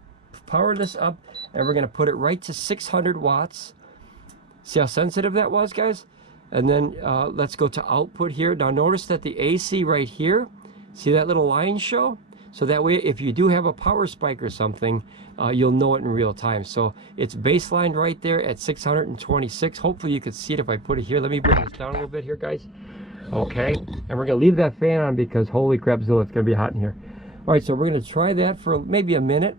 power this up and we're going to put it right to 600 watts. See how sensitive that was, guys? And then let's go to output here. Now notice that the AC right here, see that little line show? So that way if you do have a power spike or something, you'll know it in real time. So it's baseline right there at 626. Hopefully you can see it if I put it here. Let me bring this down a little bit here, guys. Okay, and we're gonna leave that fan on because holy crapzilla, it's gonna be hot in here. All right, so we're gonna try that for maybe a minute.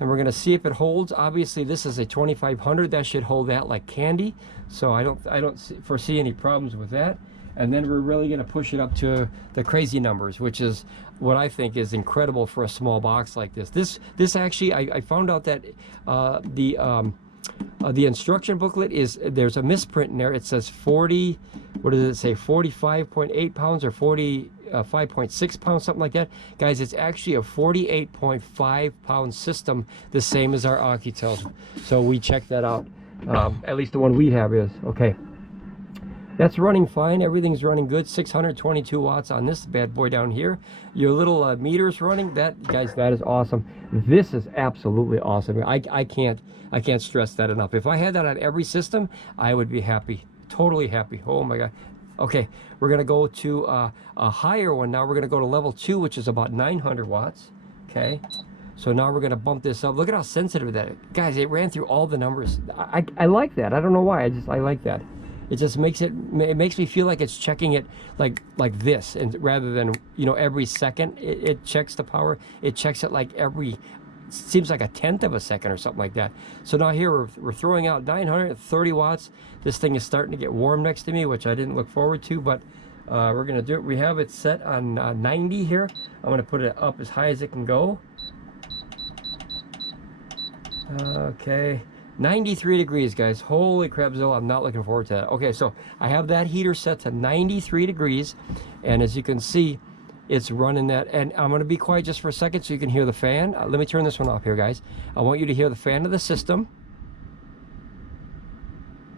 And we're going to see if it holds. Obviously, this is a 2500. That should hold that like candy. So I don't foresee any problems with that. And then we're really going to push it up to the crazy numbers, which is what I think is incredible for a small box like this. This actually, I found out that the instruction booklet there's a misprint in there. It says 40, what does it say, 45.8 pounds or 45.6 pounds, something like that. Guys, it's actually a 48.5 pound system, the same as our ACOUCOU. So we checked that out. At least the one we have is. Okay. That's running fine. Everything's running good. 622 watts on this bad boy down here. Your little meter's running. That, guys, that is awesome. This is absolutely awesome. I can't stress that enough. If I had that on every system, I would be happy. Totally happy. Oh my God. Okay, we're gonna go to a higher one now. We're gonna go to level 2, which is about 900 watts. Okay, so now we're gonna bump this up. Look at how sensitive that is. Guys, it ran through all the numbers. I like that. I don't know why, I like that. It just makes it makes me feel like it's checking it like this, and rather than, you know, every second it checks the power. It checks it like every, seems like a tenth of a second or something like that. So now here we're throwing out 930 watts. This thing is starting to get warm next to me, which I didn't look forward to, but we're gonna do it. We have it set on 90 here. I'm gonna put it up as high as it can go. Okay, 93 degrees, guys. Holy crapzilla, I'm not looking forward to that. Okay, so I have that heater set to 93 degrees, and as you can see, it's running that. And I'm going to be quiet just for a second so you can hear the fan. Let me turn this one off here, guys. I want you to hear the fan of the system.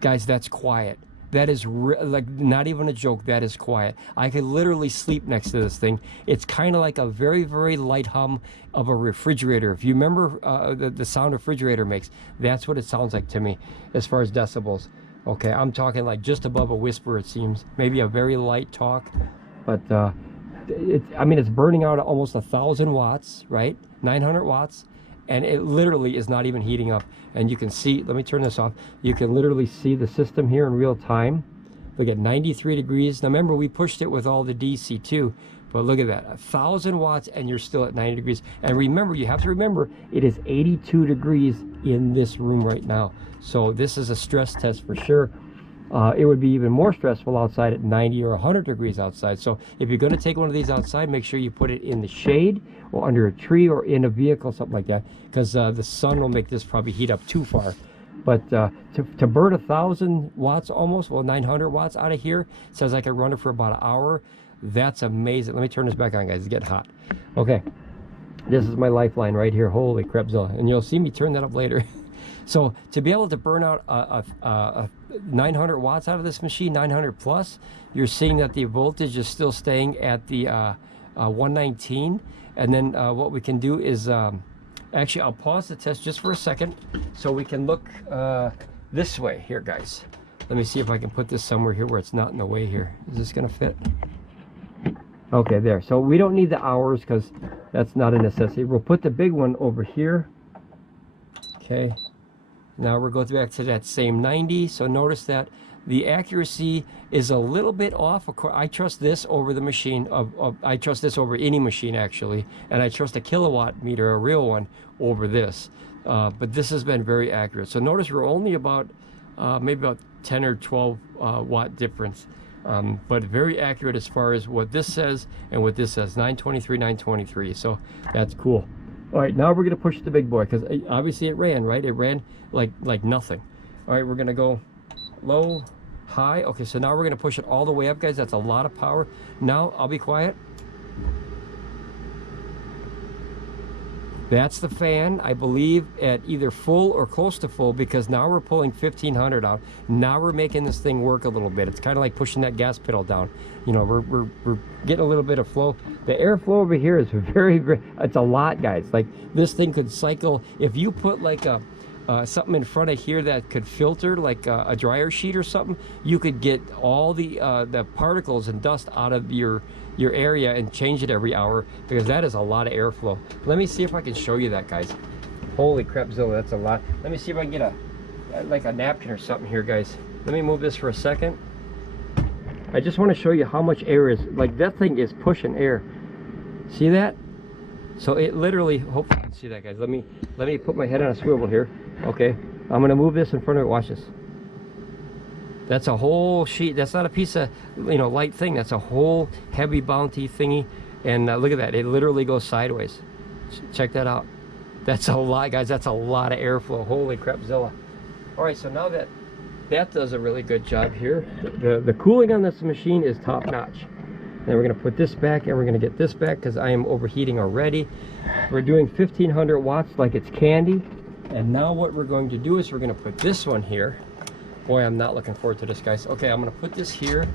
Guys, that's quiet. That is like not even a joke. That is quiet. I could literally sleep next to this thing. It's kind of like a very, very light hum of a refrigerator. If you remember the sound a refrigerator makes, that's what it sounds like to me as far as decibels. Okay, I'm talking like just above a whisper, it seems. Maybe a very light talk, but I mean, it's burning out almost 1,000 watts, right? 900 watts, and it literally is not even heating up. And you can see, let me turn this off. You can literally see the system here in real time. Look at 93 degrees. Now remember, we pushed it with all the DC too, but look at that, 1,000 watts, and you're still at 90 degrees. And remember, you have to remember, it is 82 degrees in this room right now. So this is a stress test for sure. It would be even more stressful outside at 90 or 100 degrees outside. So if you're going to take one of these outside, make sure you put it in the shade or under a tree or in a vehicle, something like that, because the sun will make this probably heat up too far. But to burn 1,000 watts almost, well, 900 watts out of here, it says I can run it for about an hour. That's amazing. Let me turn this back on, guys. It's getting hot. Okay, this is my lifeline right here. Holy crapzilla. And you'll see me turn that up later. So to be able to burn out 900 watts out of this machine, 900 plus, you're seeing that the voltage is still staying at the 119. And then what we can do is, actually I'll pause the test just for a second so we can look this way here, guys. Let me see if I can put this somewhere here where it's not in the way here. Is this gonna fit? Okay, there. So we don't need the hours because that's not a necessity. We'll put the big one over here. Okay. Now we're going back to that same 90. So notice that the accuracy is a little bit off. Of course, I trust this over the machine. I trust this over any machine, actually. And I trust a kilowatt meter, a real one, over this. But this has been very accurate. So notice we're only about, maybe about 10 or 12 watt difference. But very accurate as far as what this says and what this says, 923, 923. So that's cool. All right, now we're gonna push the big boy because obviously it ran, right? It ran like nothing. All right, we're gonna go low, high. Okay, so now we're gonna push it all the way up, guys. That's a lot of power. Now I'll be quiet. That's the fan, I believe, at either full or close to full, because now we're pulling 1,500 out. Now we're making this thing work a little bit. It's kind of like pushing that gas pedal down. You know, we're getting a little bit of flow. The airflow over here is very, it's a lot, guys. Like, this thing could cycle. If you put like a something in front of here that could filter, like a dryer sheet or something, you could get all the particles and dust out of your area and change it every hour, because that is a lot of airflow. Let me see if I can show you that, guys. Holy crapzilla, that's a lot. Let me see if I can get like a napkin or something here, guys. Let me move this for a second. I just want to show you how much air is, like, that thing is pushing air. See that? So it literally, hope you can see that, guys. Let me put my head on a swivel here. Okay, I'm gonna move this in front of it. Watch this. That's a whole sheet. That's not a piece of, you know, light thing. That's a whole heavy bounty thingy. And look at that. It literally goes sideways. Check that out. That's a lot, guys. That's a lot of airflow. Holy crapzilla. All right, so now that does a really good job here. The cooling on this machine is top notch. Then we're gonna put this back and we're gonna get this back because I am overheating already. We're doing 1,500 watts like it's candy. And now what we're going to do is we're gonna put this one here. Boy, I'm not looking forward to this, guys. Okay, I'm gonna put this here,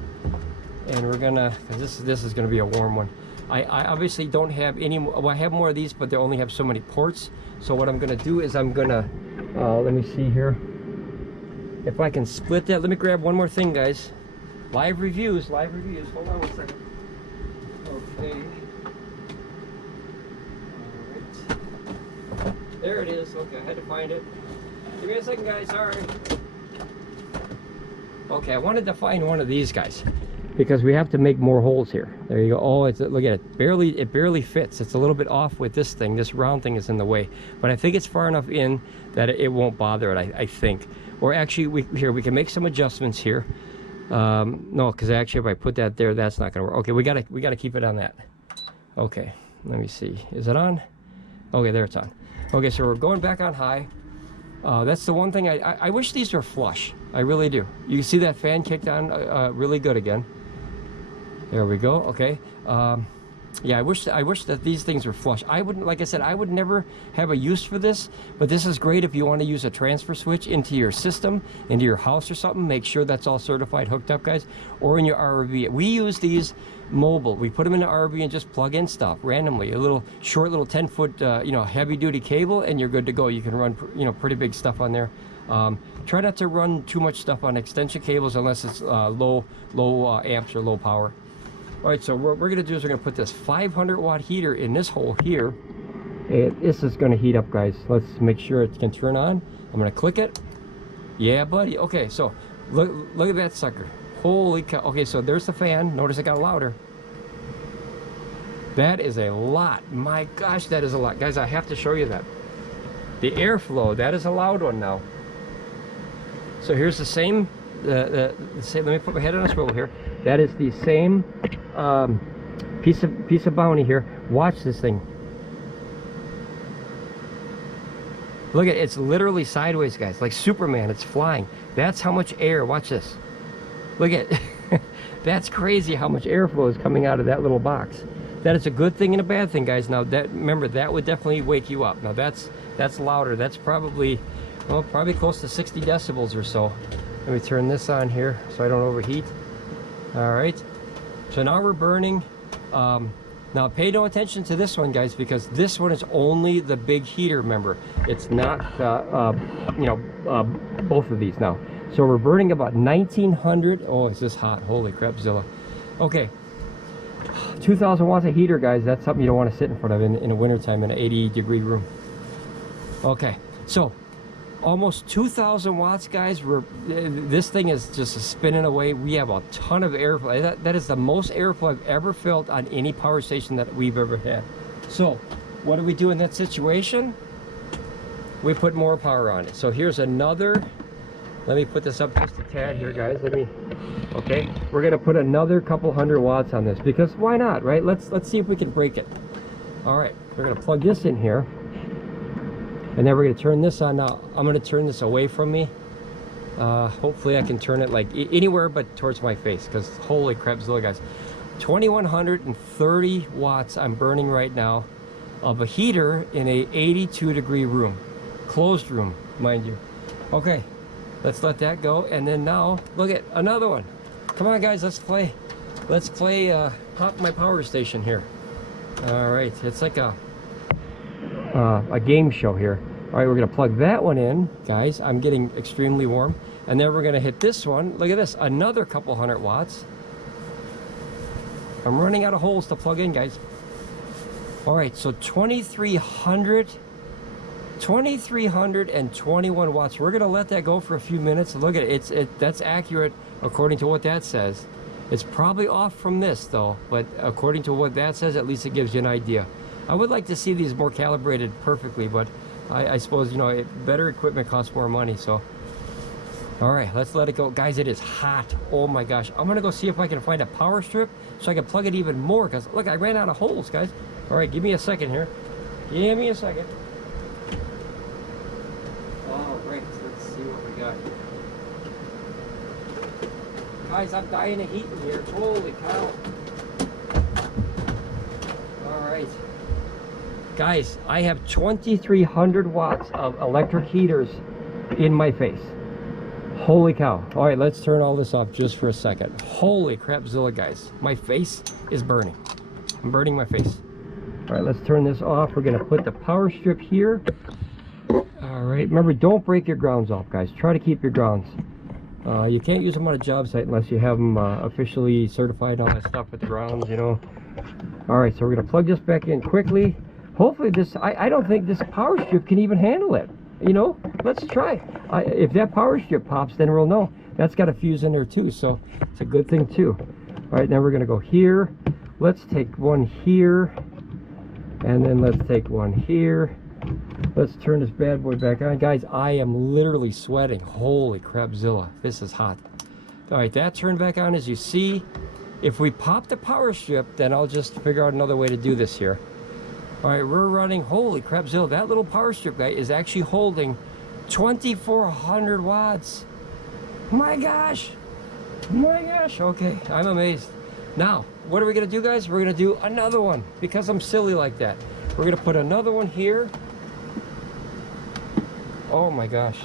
and we're gonna, because this is gonna be a warm one. I obviously don't have any more. Well, I have more of these, but they only have so many ports. So what I'm gonna do is I'm gonna, let me see here. If I can split that, let me grab one more thing, guys. Live reviews, live reviews. Hold on 1 second. Okay. All right. There it is. Okay, I had to find it. Give me a second, guys. Sorry. Okay, I wanted to find one of these guys because we have to make more holes here. There you go. Oh, it's, look at it. It barely fits. It's a little bit off with this thing. This round thing is in the way, but I think it's far enough in that it won't bother it. I think. Or actually, we can make some adjustments here. No, because actually, if I put that there, that's not going to work. Okay, we gotta keep it on that. Okay, let me see. Is it on? Okay, there it's on. Okay, so we're going back on high. That's the one thing I wish these were flush. I really do. You can see that fan kicked on really good again. There we go. Okay. Yeah, I wish that these things were flush. I wouldn't, like I said, I would never have a use for this, but this is great if you want to use a transfer switch into your system, into your house or something. Make sure that's all certified, hooked up, guys, or in your RV. We use these mobile. We put them in the RV and just plug in stuff randomly. A little short, little 10-foot, you know, heavy-duty cable, and you're good to go. You can run, you know, pretty big stuff on there. Try not to run too much stuff on extension cables unless it's low amps or low power. All right, so what we're going to do is we're going to put this 500-watt heater in this hole here. This is going to heat up, guys. Let's make sure it can turn on. I'm going to click it. Yeah, buddy. Okay, so look at that sucker. Holy cow. Okay, so there's the fan. Notice it got louder. That is a lot. My gosh, that is a lot. Guys, I have to show you that. The airflow, that is a loud one now. So here's the same, the same, let me put my head on a swivel here. That is the same piece of bounty here. Watch this thing. Look at it, it's literally sideways, guys, like Superman. It's flying. That's how much air. Watch this. Look at that's crazy how much airflow is coming out of that little box. That is a good thing and a bad thing, guys. Now that, remember, that would definitely wake you up. Now that's louder. That's probably, well, probably close to 60 decibels or so. Let me turn this on here so I don't overheat. All right, so now we're burning. Now pay no attention to this one, guys, because this one is only the big heater, remember. It's not, you know, both of these now. So we're burning about 1900. Oh, is this hot? Holy crapzilla. Okay, 2000 watts of heater, guys. That's something you don't want to sit in front of in the wintertime in an 80-degree room. Okay, so almost 2,000 watts, guys. This thing is just spinning away. We have a ton of airflow. That is the most airflow I've ever felt on any power station that we've ever had. So what do we do in that situation? We put more power on it. So here's another, let me put this up just a tad here, guys. Okay, we're gonna put another couple hundred watts on this because why not, right? Let's see if we can break it. All right, we're gonna plug this in here. And then we're going to turn this on. Now I'm going to turn this away from me. Hopefully I can turn it like anywhere but towards my face, because holy crapzilla, guys, 2130 watts I'm burning right now of a heater in a 82-degree room, closed room, mind you. Okay, let's let that go. And then now look at another one. Come on, guys, let's play Pop My Power Station here. All right, it's like a game show here. All right, we're gonna plug that one in, guys. I'm getting extremely warm. And then we're gonna hit this one. Look at this, another couple hundred watts. I'm running out of holes to plug in, guys. All right, so 2321 watts. We're gonna let that go for a few minutes. Look at it, that's accurate according to what that says. It's probably off from this though, but according to what that says, at least it gives you an idea. I would like to see these more calibrated perfectly, but I suppose, you know, better equipment costs more money, so. All right, let's let it go. Guys, it is hot. Oh my gosh. I'm gonna go see if I can find a power strip so I can plug it even more, because look, I ran out of holes, guys. All right, give me a second here. Give me a second. All right, let's see what we got. Guys, I'm dying of heat in here. Holy cow. All right. Guys, I have 2300 watts of electric heaters in my face. Holy cow. All right, let's turn all this off just for a second. Holy crapzilla, guys. My face is burning. I'm burning my face. All right, let's turn this off. We're gonna put the power strip here. All right, remember, don't break your grounds off, guys. Try to keep your grounds. You can't use them on a job site unless you have them officially certified and all that stuff with the grounds, you know. All right, so we're gonna plug this back in quickly. Hopefully this, I don't think this power strip can even handle it, you know. Let's try. If that power strip pops, then we'll know. That's got a fuse in there too, so it's a good thing too. All right, now we're gonna go here. Let's take one here, and then let's take one here. Let's turn this bad boy back on. Guys, I am literally sweating. Holy crapzilla, this is hot. All right, that turned back on. As you see, if we pop the power strip, then I'll just figure out another way to do this here. All right, we're running, holy crapzilla, that little power strip guy is actually holding 2,400 watts. My gosh, okay, I'm amazed. Now, what are we gonna do, guys? We're gonna do another one because I'm silly like that. We're gonna put another one here. Oh my gosh.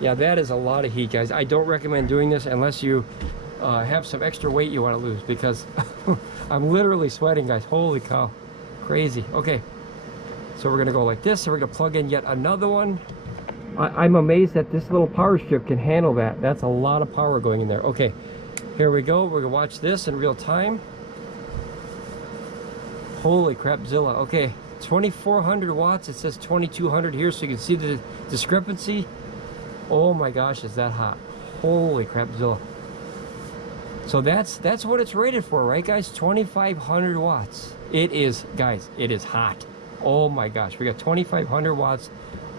Yeah, that is a lot of heat, guys. I don't recommend doing this unless you have some extra weight you want to lose, because I'm literally sweating, guys. Holy cow. Crazy. Okay. So we're going to go like this, and we're going to plug in yet another one. I'm amazed that this little power strip can handle that. That's a lot of power going in there. Okay. Here we go. We're going to watch this in real time. Holy crapzilla. Okay. 2,400 watts. It says 2,200 here, so you can see the discrepancy. Oh my gosh, is that hot? Holy crapzilla. So that's what it's rated for, right, guys? 2,500 watts. It is, guys, it is hot. Oh my gosh, we got 2,500 watts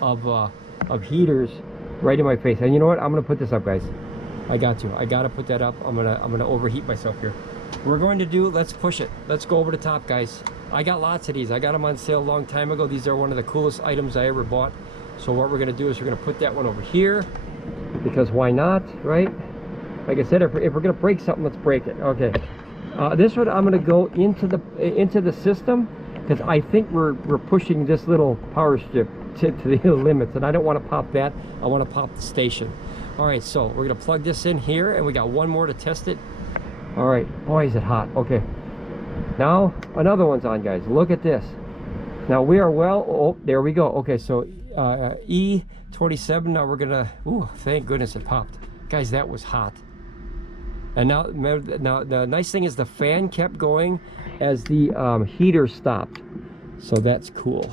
of heaters right in my face. And you know what? I'm gonna put this up, guys. I gotta put that up. I'm gonna overheat myself here. We're going to do, let's push it. Let's go over the top, guys. I got lots of these. I got them on sale a long time ago. These are one of the coolest items I ever bought. So what we're gonna do is we're gonna put that one over here, because why not, right? Like I said, if we're gonna break something, let's break it. Okay. This one I'm gonna go into the system, because I think we're pushing this little power strip to the limits, and I don't want to pop that. I want to pop the station. All right, so we're gonna plug this in here, and we got one more to test it. All right, boy, is it hot. Okay. Now another one's on, guys. Look at this. Now we are well. Oh, there we go. Okay, so E27. Now we're gonna. Ooh, thank goodness it popped, guys. That was hot. And now the nice thing is the fan kept going as the heater stopped, so that's cool.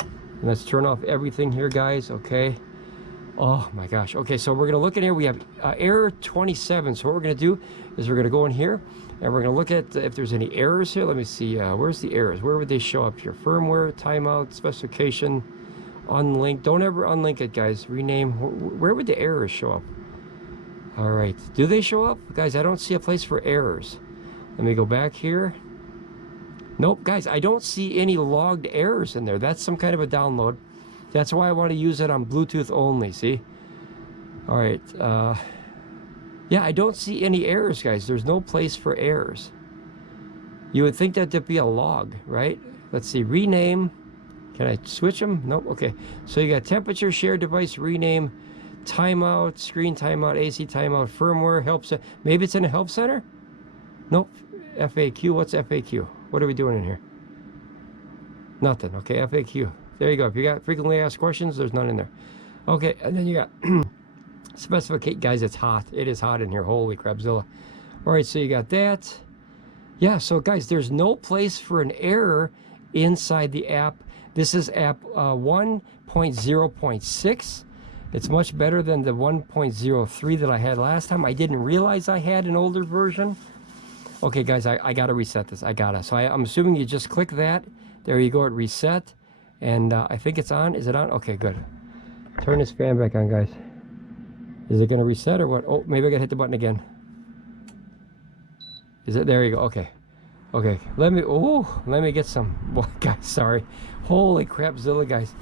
And let's turn off everything here, guys. Okay. Oh my gosh. Okay, so we're gonna look in here. We have error 27. So what we're gonna do is we're gonna go in here and we're gonna look at if there's any errors here. Let me see. Where's the errors? Where would they show up here? Firmware, timeout, specification, unlink. Don't ever unlink it, guys. Rename. Where would the errors show up? All right. Do they show up, guys? I don't see a place for errors. Let me go back here. Nope, guys. I don't see any logged errors in there. That's some kind of a download. That's why I want to use it on Bluetooth only, see? All right. Yeah, I don't see any errors, guys. There's no place for errors. You would think that there'd be a log, right? Let's see. Rename. Can I switch them? Nope. Okay. So you got temperature, shared device, rename, timeout, screen timeout, AC timeout, firmware, help center. Maybe it's in a help center? Nope. FAQ. What's FAQ? What are we doing in here? Nothing. Okay, FAQ. There you go. If you got frequently asked questions, there's none in there. Okay, and then you got specification. Guys, it's hot. It is hot in here. Holy crapzilla. All right, so you got that. Yeah, so guys, there's no place for an error inside the app. This is app 1.0.6. It's much better than the 1.03 that I had last time. I didn't realize I had an older version. Okay, guys, I got to reset this. So I'm assuming you just click that. There you go, it reset. And I think it's on. Is it on? Okay, good. Turn this fan back on, guys. Is it going to reset or what? Oh, maybe I got to hit the button again. Is it? There you go. Okay. Okay. Let me get some. Boy, guys, sorry. Holy crapzilla, guys.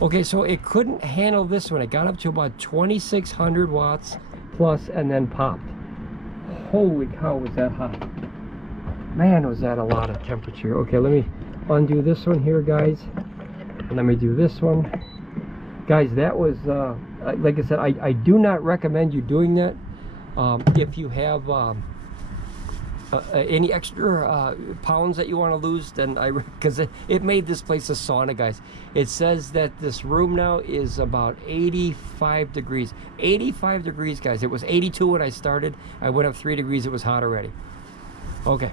Okay, so it couldn't handle this one. It got up to about 2,600 watts plus and then popped. Holy cow, was that hot. Man, was that a lot of temperature. Okay, let me undo this one here, guys. And let me do this one. Guys, that was, like I said, I do not recommend you doing that if you have any extra pounds that you want to lose, then because it made this place a sauna, guys. It says that this room now is about 85 degrees. 85 degrees, guys. It was 82 when I started. I went up 3 degrees. It was hot already. Okay,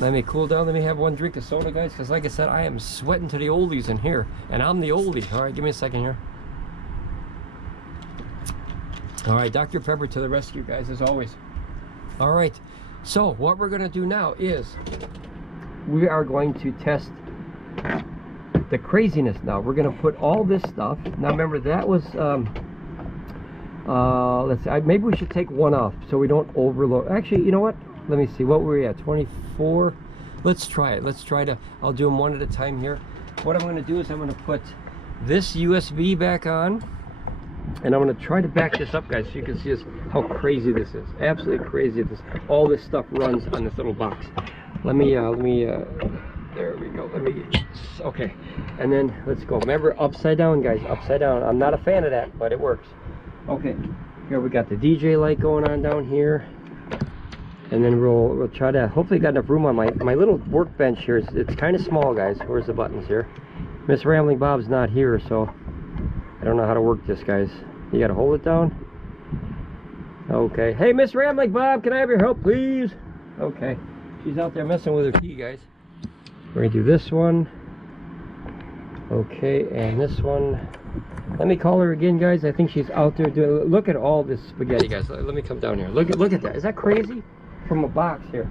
let me cool down. Let me have one drink of soda, guys, because like I said, I am sweating to the oldies in here, and I'm the oldie. All right, give me a second here. All right, Dr. Pepper to the rescue, guys, as always. All right, so what we're going to do now is we are going to test the craziness now. We're going to put all this stuff. Now, remember, that was, let's see, maybe we should take one off so we don't overload. Actually, you know what? Let me see, what were we at, 24? Let's try it. Let's try to, I'll do them one at a time here. What I'm going to do is I'm going to put this USB back on. And I'm going to try to back this up, guys, so you can see how crazy this is. Absolutely crazy. All this stuff runs on this little box. There we go. Okay. And then let's go. Remember, upside down, guys. Upside down. I'm not a fan of that, but it works. Okay. Here we got the DJ light going on down here. And then we'll try to, hopefully got enough room on my little workbench here. It's kind of small, guys. Where's the buttons here? Miss Ramblin Bob's not here, so I don't know how to work this, guys. You gotta hold it down. Okay. Hey, Miss Ramblin Bob, can I have your help, please? Okay. She's out there messing with her key, guys. We're gonna do this one. Okay, and this one. Let me call her again, guys. I think she's out there doing. Look at all this spaghetti, guys. Let me come down here. Look at that. Is that crazy? From a box here.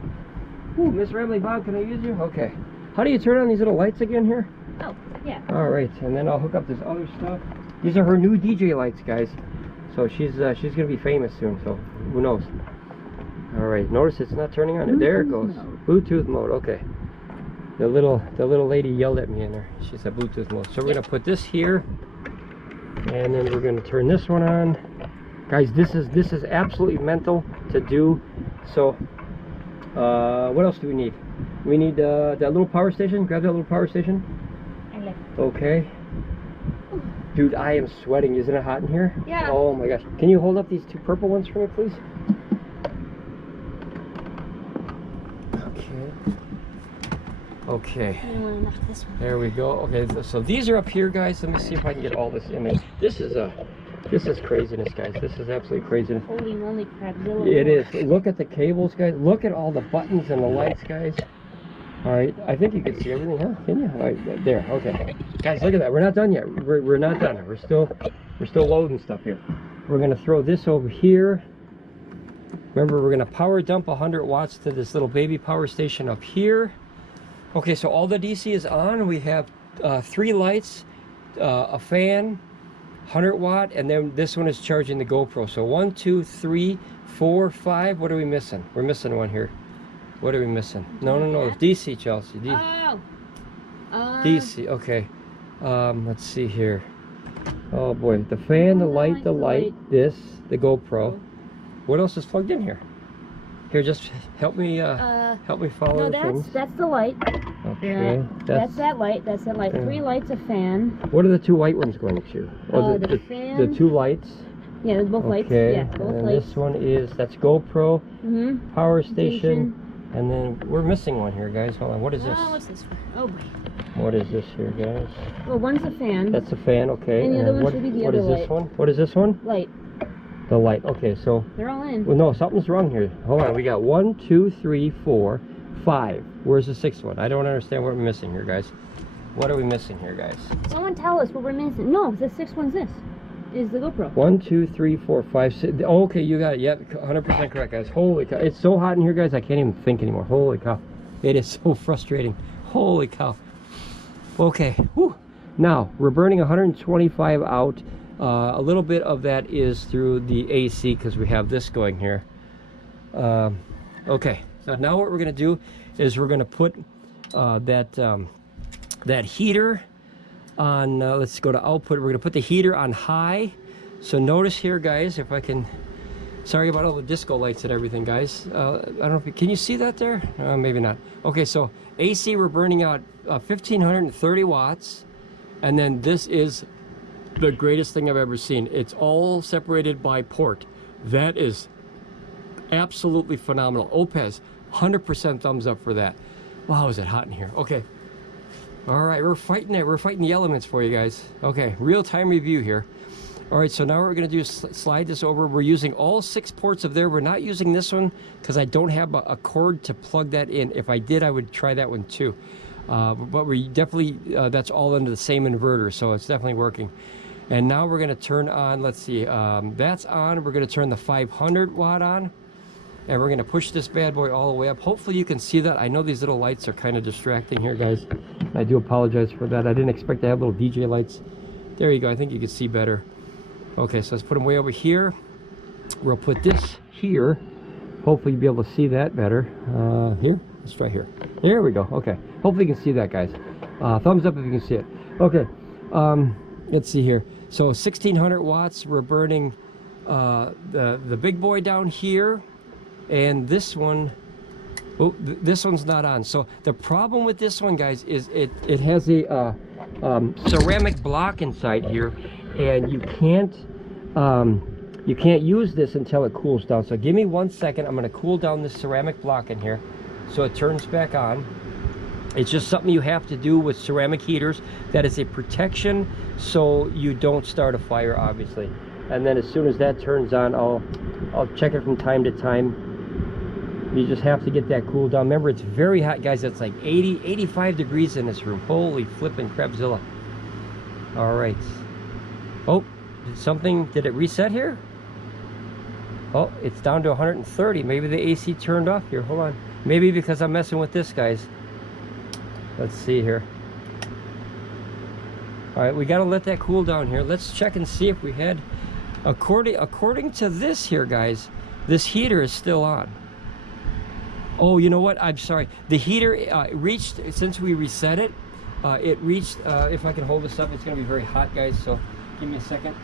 Ooh, Miss Ramblin Bob, can I use you? Okay. How do you turn on these little lights again here? Oh, yeah. All right, and then I'll hook up this other stuff. These are her new DJ lights, guys. So she's gonna be famous soon. So who knows? All right. Notice it's not turning on. There it goes. Bluetooth mode. Okay. The little lady yelled at me in there. She said Bluetooth mode. So we're gonna put this here, and then we're gonna turn this one on. Guys, this is absolutely mental to do. So what else do we need? We need that little power station. Grab that little power station. Okay. Dude, I am sweating. Isn't it hot in here? Yeah. Oh my gosh. Can you hold up these two purple ones for me, please? Okay. There we go. Okay, so these are up here, guys. Let me see if I can get all this image. This is craziness, guys. This is absolutely craziness. Holy moly crap. It is. Look at the cables, guys. Look at all the buttons and the lights, guys. All right, I think you can see everything, huh? Can you? All right, there. Okay, guys, look at that. We're not done yet. We're not done. We're still loading stuff here. We're gonna throw this over here. Remember, we're gonna power dump 100 watts to this little baby power station up here. Okay, so all the DC is on. We have 3 lights, a fan, 100 watt, and then this one is charging the GoPro. So 1, 2, 3, 4, 5. What are we missing? We're missing one here. What are we missing? No, DC, Chelsea. DC, okay. Let's see here. Oh boy, the fan, the light, this, the GoPro. What else is plugged in here? Here, just help me follow the things. That's the light. Okay. That's that light. 3 lights, a fan. What are the 2 white ones going to? Oh, the fan. The 2 lights. Yeah, there's both lights. Yeah, both and lights. This one that's GoPro, power station. And then we're missing one here, guys. Hold on. What is this? What's this one? Oh boy. What is this here, guys? Well, one's a fan. That's a fan, okay. And the other one should be the other light. What is this one? What is this one? Light. The light. Okay, so they're all in. Well, no, something's wrong here. Hold on. We got 1, 2, 3, 4, 5. Where's the 6th one? I don't understand what we're missing here, guys. What are we missing here, guys? Someone tell us what we're missing. No, the 6th one's this. Is the GoPro. 1, 2, 3, 4, 5, 6. Oh, okay, you got it. Yep, 100% correct, guys. Holy cow. It's so hot in here, guys, I can't even think anymore. Holy cow. It is so frustrating. Holy cow. Okay. Whew. Now, we're burning 125 out. A little bit of that is through the AC because we have this going here. Okay. So now what we're going to do is we're going to put that heater on, let's go to output. We're going to put the heater on high. So notice here, guys, if I can, sorry about all the disco lights and everything, guys. I don't know if can you see that there? Maybe not. Okay, so AC, we're burning out 1,530 watts. And then this is the greatest thing I've ever seen. It's all separated by port. That is absolutely phenomenal. OUPES 100% thumbs up for that. Wow, is it hot in here? Okay. All right, we're fighting it. We're fighting the elements for you guys. Okay, real-time review here. All right, so now what we're going to do is slide this over. We're using all 6 ports of there. We're not using this one because I don't have a cord to plug that in. If I did, I would try that one too. But we definitely, that's all under the same inverter, so it's definitely working. And now we're going to turn on, let's see, that's on. We're going to turn the 500 watt on. And we're going to push this bad boy all the way up. Hopefully you can see that. I know these little lights are kind of distracting here, guys. I do apologize for that. I didn't expect to have little DJ lights. There you go. I think you can see better. Okay, so let's put them way over here. We'll put this here. Hopefully you'll be able to see that better. Here? Let's try here. There we go. Okay. Hopefully you can see that, guys. Thumbs up if you can see it. Okay. Let's see here. So 1600 watts. We're burning the big boy down here. And this one, oh, this one's not on. So the problem with this one, guys, is it has a ceramic block inside here, and you can't use this until it cools down. So give me 1 second. I'm going to cool down this ceramic block in here, so it turns back on. It's just something you have to do with ceramic heaters. That is a protection, so you don't start a fire, obviously. And then as soon as that turns on, I'll check it from time to time. You just have to get that cooled down. Remember, it's very hot, guys. It's like 80, 85 degrees in this room. Holy flippin' crapzilla. All right. Oh, did it reset here? Oh, it's down to 130. Maybe the AC turned off here. Hold on. Maybe because I'm messing with this, guys. Let's see here. All right, we got to let that cool down here. Let's check and see if we had, according to this here, guys, this heater is still on. Oh, you know what? I'm sorry. The heater reached, since we reset it, it reached, if I can hold this up, it's going to be very hot, guys, so give me a second.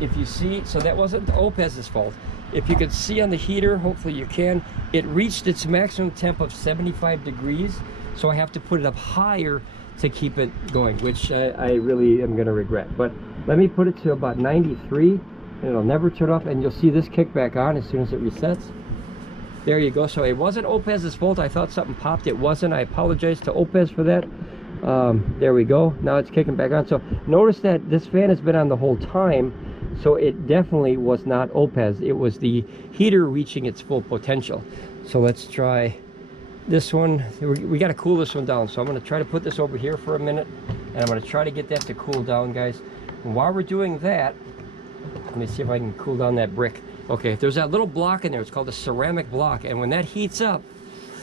If you see, so that wasn't the OUPES's fault. If you could see on the heater, hopefully you can, it reached its maximum temp of 75 degrees, so I have to put it up higher to keep it going, which I really am going to regret. But let me put it to about 93, and it'll never turn off, and you'll see this kick back on as soon as it resets. There you go. So it wasn't OUPES's fault. I thought something popped. It wasn't. I apologize to OUPES for that. There we go. Now it's kicking back on. So notice that this fan has been on the whole time. So it definitely was not OUPES. It was the heater reaching its full potential. So let's try this one. We got to cool this one down. So I'm going to try to put this over here for a minute. And I'm going to try to get that to cool down, guys. And while we're doing that, let me see if I can cool down that brick. Okay, there's that little block in there. It's called a ceramic block. And when that heats up,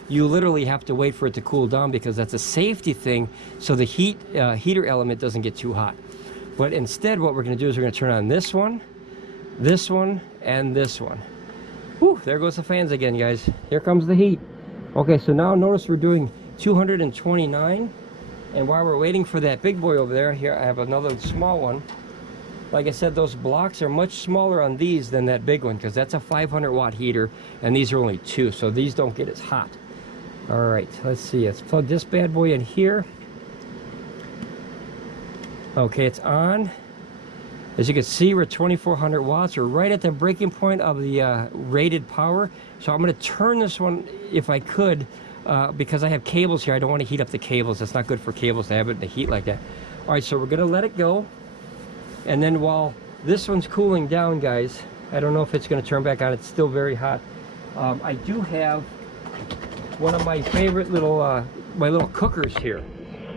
you literally have to wait for it to cool down because that's a safety thing so the heater element doesn't get too hot. But instead, what we're going to do is we're going to turn on this one, and this one. Whew, there goes the fans again, guys. Here comes the heat. Okay, so now notice we're doing 229. And while we're waiting for that big boy over there, here I have another small one. Like I said, those blocks are much smaller on these than that big one because that's a 500 watt heater and these are only 2, so these don't get as hot. All right, let's see. Let's plug this bad boy in here. Okay, it's on. As you can see, we're 2400 watts. We're right at the breaking point of the rated power. So I'm going to turn this one if I could because I have cables here. I don't want to heat up the cables. That's not good for cables to have it in the heat like that. All right, so we're going to let it go. And then while this one's cooling down, guys, I don't know if it's going to turn back on. It's still very hot. I do have one of my favorite little, my little cookers here.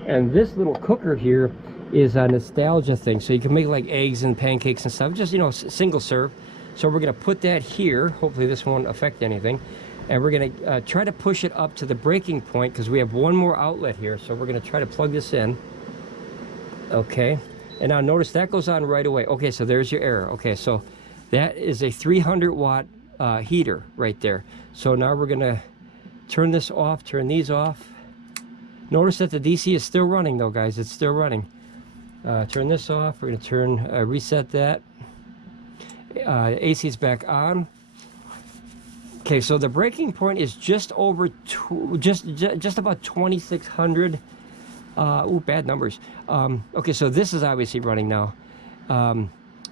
And this little cooker here is a nostalgia thing. So you can make like eggs and pancakes and stuff. Just, you know, single serve. So we're going to put that here. Hopefully this won't affect anything. And we're going to try to push it up to the breaking point because we have one more outlet here. So we're going to try to plug this in. Okay. And now notice that goes on right away. Okay, so there's your error. Okay, so that is a 300 watt heater right there. So now we're going to turn this off, turn these off. Notice that the DC is still running though, guys. It's still running. Turn this off. We're going to turn, reset that. AC is back on. Okay, so the breaking point is just over, just about 2600. Ooh, bad numbers. Okay, so this is obviously running now.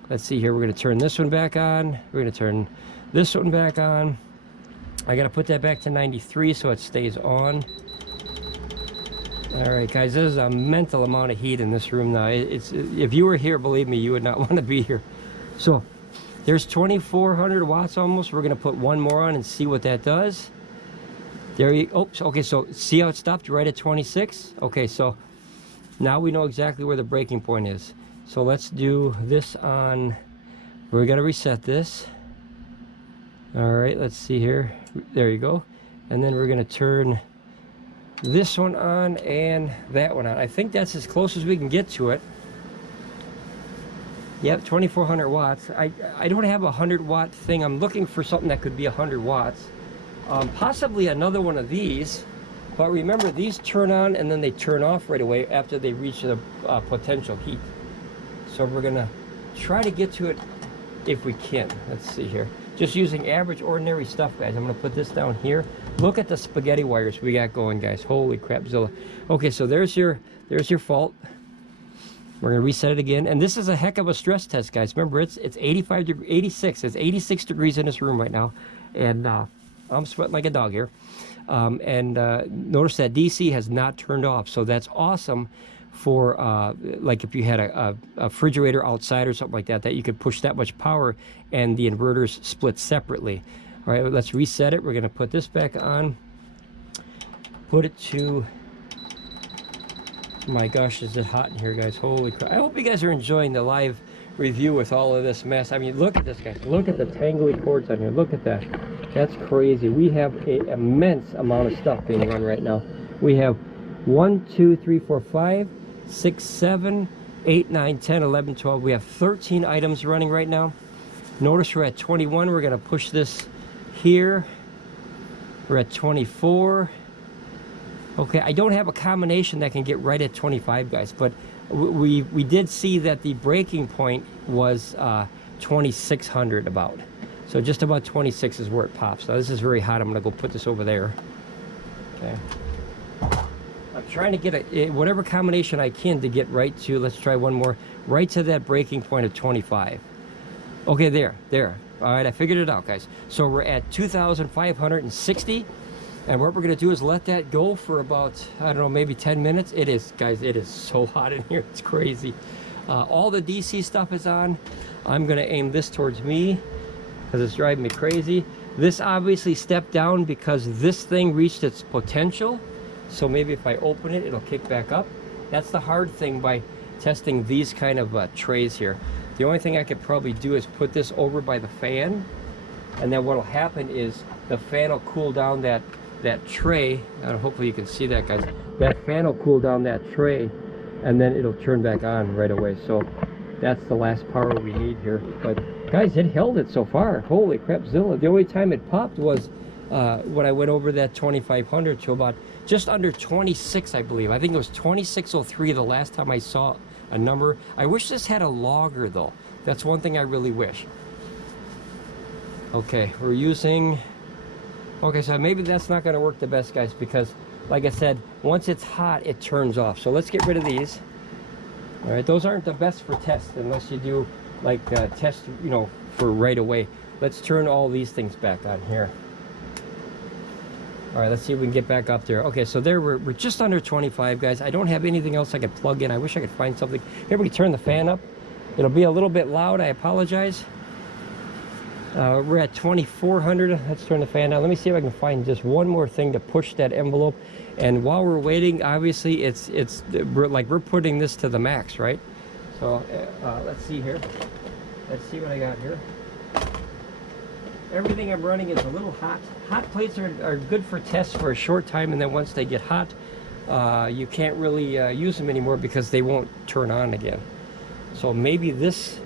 Let's see here. We're going to turn this one back on. We're going to turn this one back on. I gotta put that back to 93 so it stays on. All right, guys, there's a mental amount of heat in this room now. It's if you were here, believe me, you would not want to be here. So there's 2,400 watts almost. We're gonna put one more on and see what that does. There you, oops, okay, so see how it stopped right at 26? Okay, so now we know exactly where the breaking point is. So let's do this on, we're gonna reset this. All right, let's see here. There you go. And then we're gonna turn this one on and that one on. I think that's as close as we can get to it. Yep, 2,400 watts. I don't have a 100-watt thing. I'm looking for something that could be 100 watts. Possibly another one of these. But remember, these turn on and then they turn off right away after they reach the potential heat. So we're gonna try to get to it if we can. Let's see here. Just using average, ordinary stuff, guys. I'm gonna put this down here. Look at the spaghetti wires we got going, guys. Holy crap, Zilla. Okay, so there's your fault. We're gonna reset it again, and this is a heck of a stress test, guys. Remember, it's 86. It's 86 degrees in this room right now, and I'm sweating like a dog here. Notice that DC has not turned off, so that's awesome for like if you had a refrigerator outside or something like that, that you could push that much power and the inverters split separately. All right, let's reset it. We're gonna put this back on. Put it to, my gosh, is it hot in here, guys? Holy crap. I hope you guys are enjoying the live review with all of this mess. I mean, look at this, guys. Look at the tangly cords on here. Look at that. That's crazy. We have an immense amount of stuff being run right now. We have 1, 2, 3, 4, 5, 6, 7, 8, 9, 10, 11, 12. We have 13 items running right now. Notice we're at 21. We're going to push this here. We're at 24. Okay, I don't have a combination that can get right at 25, guys, but we did see that the breaking point was 2,600 about. So just about 26 is where it pops. Now this is very hot. I'm gonna go put this over there. Okay. I'm trying to get whatever combination I can to get right to, let's try one more, right to that breaking point of 25. Okay, there. All right, I figured it out, guys. So we're at 2,560. And what we're gonna do is let that go for about, I don't know, maybe 10 minutes. It is, guys, it is so hot in here, it's crazy. All the DC stuff is on. I'm gonna aim this towards me because it's driving me crazy. This obviously stepped down because this thing reached its potential. So maybe if I open it, it'll kick back up. That's the hard thing by testing these kind of trays here. The only thing I could probably do is put this over by the fan. And then what'll happen is the fan will cool down that tray, and hopefully you can see that, guys. That fan will cool down that tray and then it'll turn back on right away. So that's the last power we need here. But guys, it held it so far. Holy crap, Zilla. The only time it popped was when I went over that 2,500 to about just under 26, I believe. I think it was 2603 the last time I saw a number. I wish this had a logger though. That's one thing I really wish. Okay, we're using, okay, so maybe that's not going to work the best, guys, because like I said, once it's hot, it turns off. So let's get rid of these. All right, those aren't the best for tests unless you do like test, you know, for right away. Let's turn all these things back on here. All right, let's see if we can get back up there. Okay, so there we're just under 25, guys. I don't have anything else I could plug in. I wish I could find something. Here, we can turn the fan up. It'll be a little bit loud. I apologize. We're at 2,400. Let's turn the fan on. Let me see if I can find just one more thing to push that envelope. And while we're waiting, obviously we're putting this to the max, right? So let's see here. Let's see what I got here. Everything I'm running is a little hot. Hot plates are good for tests for a short time, and then once they get hot, you can't really use them anymore because they won't turn on again. So maybe this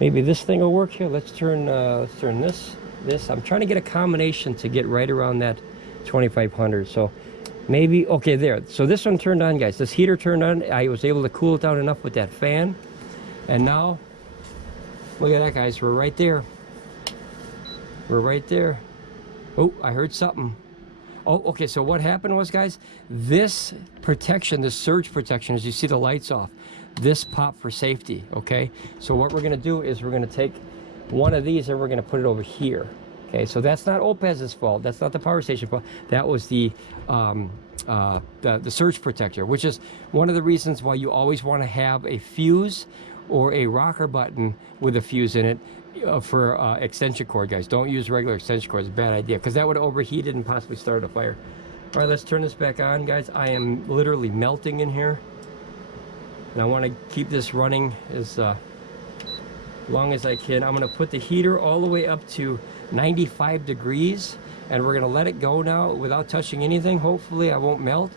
thing will work here. Let's turn this. I'm trying to get a combination to get right around that 2,500. So maybe, okay, there. So this one turned on, guys. This heater turned on. I was able to cool it down enough with that fan. And now, look at that, guys. We're right there. We're right there. Oh, I heard something. Oh, okay, so what happened was, guys, this protection, this surge protection, as you see the lights off, this popped for safety, okay? So what we're gonna do is we're gonna take one of these and we're gonna put it over here, Okay, so that's not OUPES's fault. That's not the power station fault. That was the surge protector, which is one of the reasons why you always want to have a fuse or a rocker button with a fuse in it for extension cord, guys. Don't use regular extension cords. It's a bad idea because that would overheat it and possibly start a fire. All right, let's turn this back on, guys. I am literally melting in here, and I want to keep this running as long as I can. I'm going to put the heater all the way up to 95 degrees, and we're going to let it go now without touching anything. Hopefully I won't melt.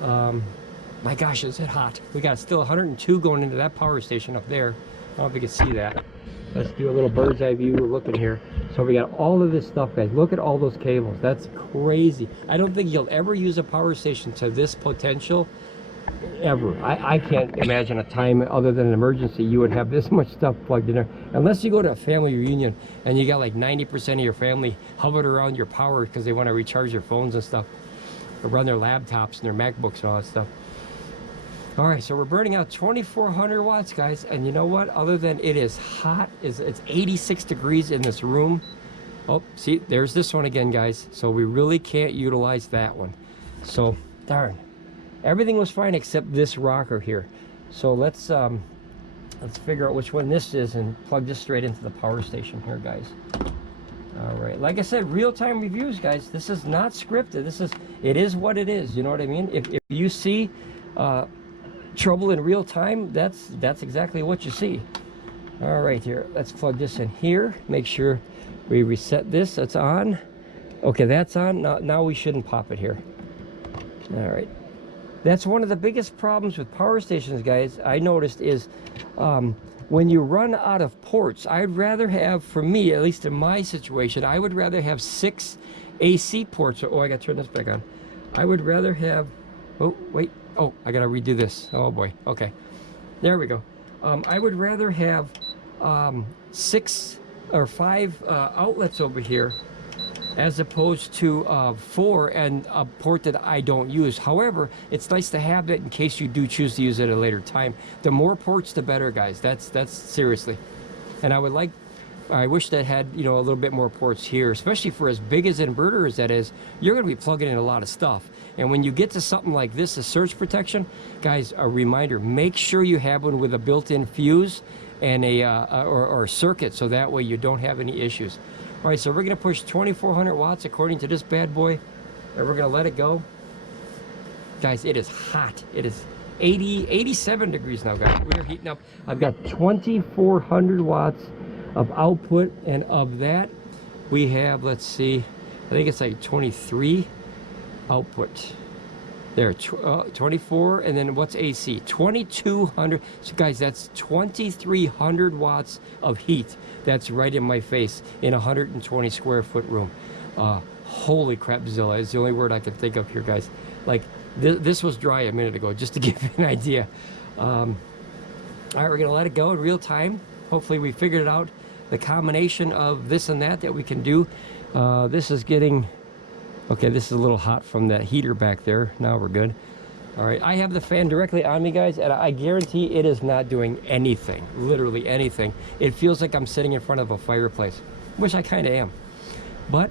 My gosh, is it hot. We got still 102 going into that power station up there. I don't know if you can see that. Let's do a little bird's eye view look in here. So we got all of this stuff, guys. Look at all those cables. That's crazy. I don't think you'll ever use a power station to this potential ever. I can't imagine a time other than an emergency you would have this much stuff plugged in there, unless you go to a family reunion and you got like 90% of your family hovered around your power because they want to recharge their phones and stuff, or run their laptops and their MacBooks and all that stuff. All right, so we're burning out 2400 watts, guys, and you know what? Other than it is hot, it's 86 degrees in this room. Oh, see, there's this one again, guys. So we really can't utilize that one. So darn. Everything was fine except this rocker here. So let's figure out which one this is and plug this straight into the power station here, guys. All right, like I said, real-time reviews, guys. This is not scripted. It is what it is. You know what I mean? If you see trouble in real time, that's exactly what you see. All right, here, let's plug this in here. Make sure we reset this. That's on. Okay, that's on. Now we shouldn't pop it here. All right. That's one of the biggest problems with power stations, guys, I noticed is when you run out of ports. I'd rather have, for me, at least in my situation, I would rather have 6 AC ports. Oh, I got to turn this back on. I would rather have, oh, wait. Oh, I got to redo this. Oh, boy. Okay. There we go. I would rather have 6 or 5 outlets over here as opposed to 4 and a port that I don't use. However, it's nice to have that in case you do choose to use it at a later time. The more ports, the better, guys. That's seriously. And I wish that had, you know, a little bit more ports here, especially for as big as an inverter as that is. You're going to be plugging in a lot of stuff. And when you get to something like this, a surge protection, guys, a reminder, make sure you have one with a built-in fuse and or a circuit, so that way you don't have any issues. All right, so we're going to push 2400 watts according to this bad boy, and we're going to let it go. Guys, it is hot. It is 87 degrees now, guys. We're heating up. I've got 2400 watts of output, and of that, we have, let's see, I think it's like 23 output. There, 24, and then what's AC? 2200. So guys, that's 2300 watts of heat. That's right in my face in a 120 square foot room. Holy crap, Zilla is the only word I can think of here, guys. Like, this was dry a minute ago, just to give you an idea. All right, we're gonna let it go in real time. Hopefully we figured it out. The combination of this and that we can do. This is getting, okay, this is a little hot from that heater back there. Now we're good. All right, I have the fan directly on me, guys, and I guarantee it is not doing anything, literally anything. It feels like I'm sitting in front of a fireplace, which I kind of am. But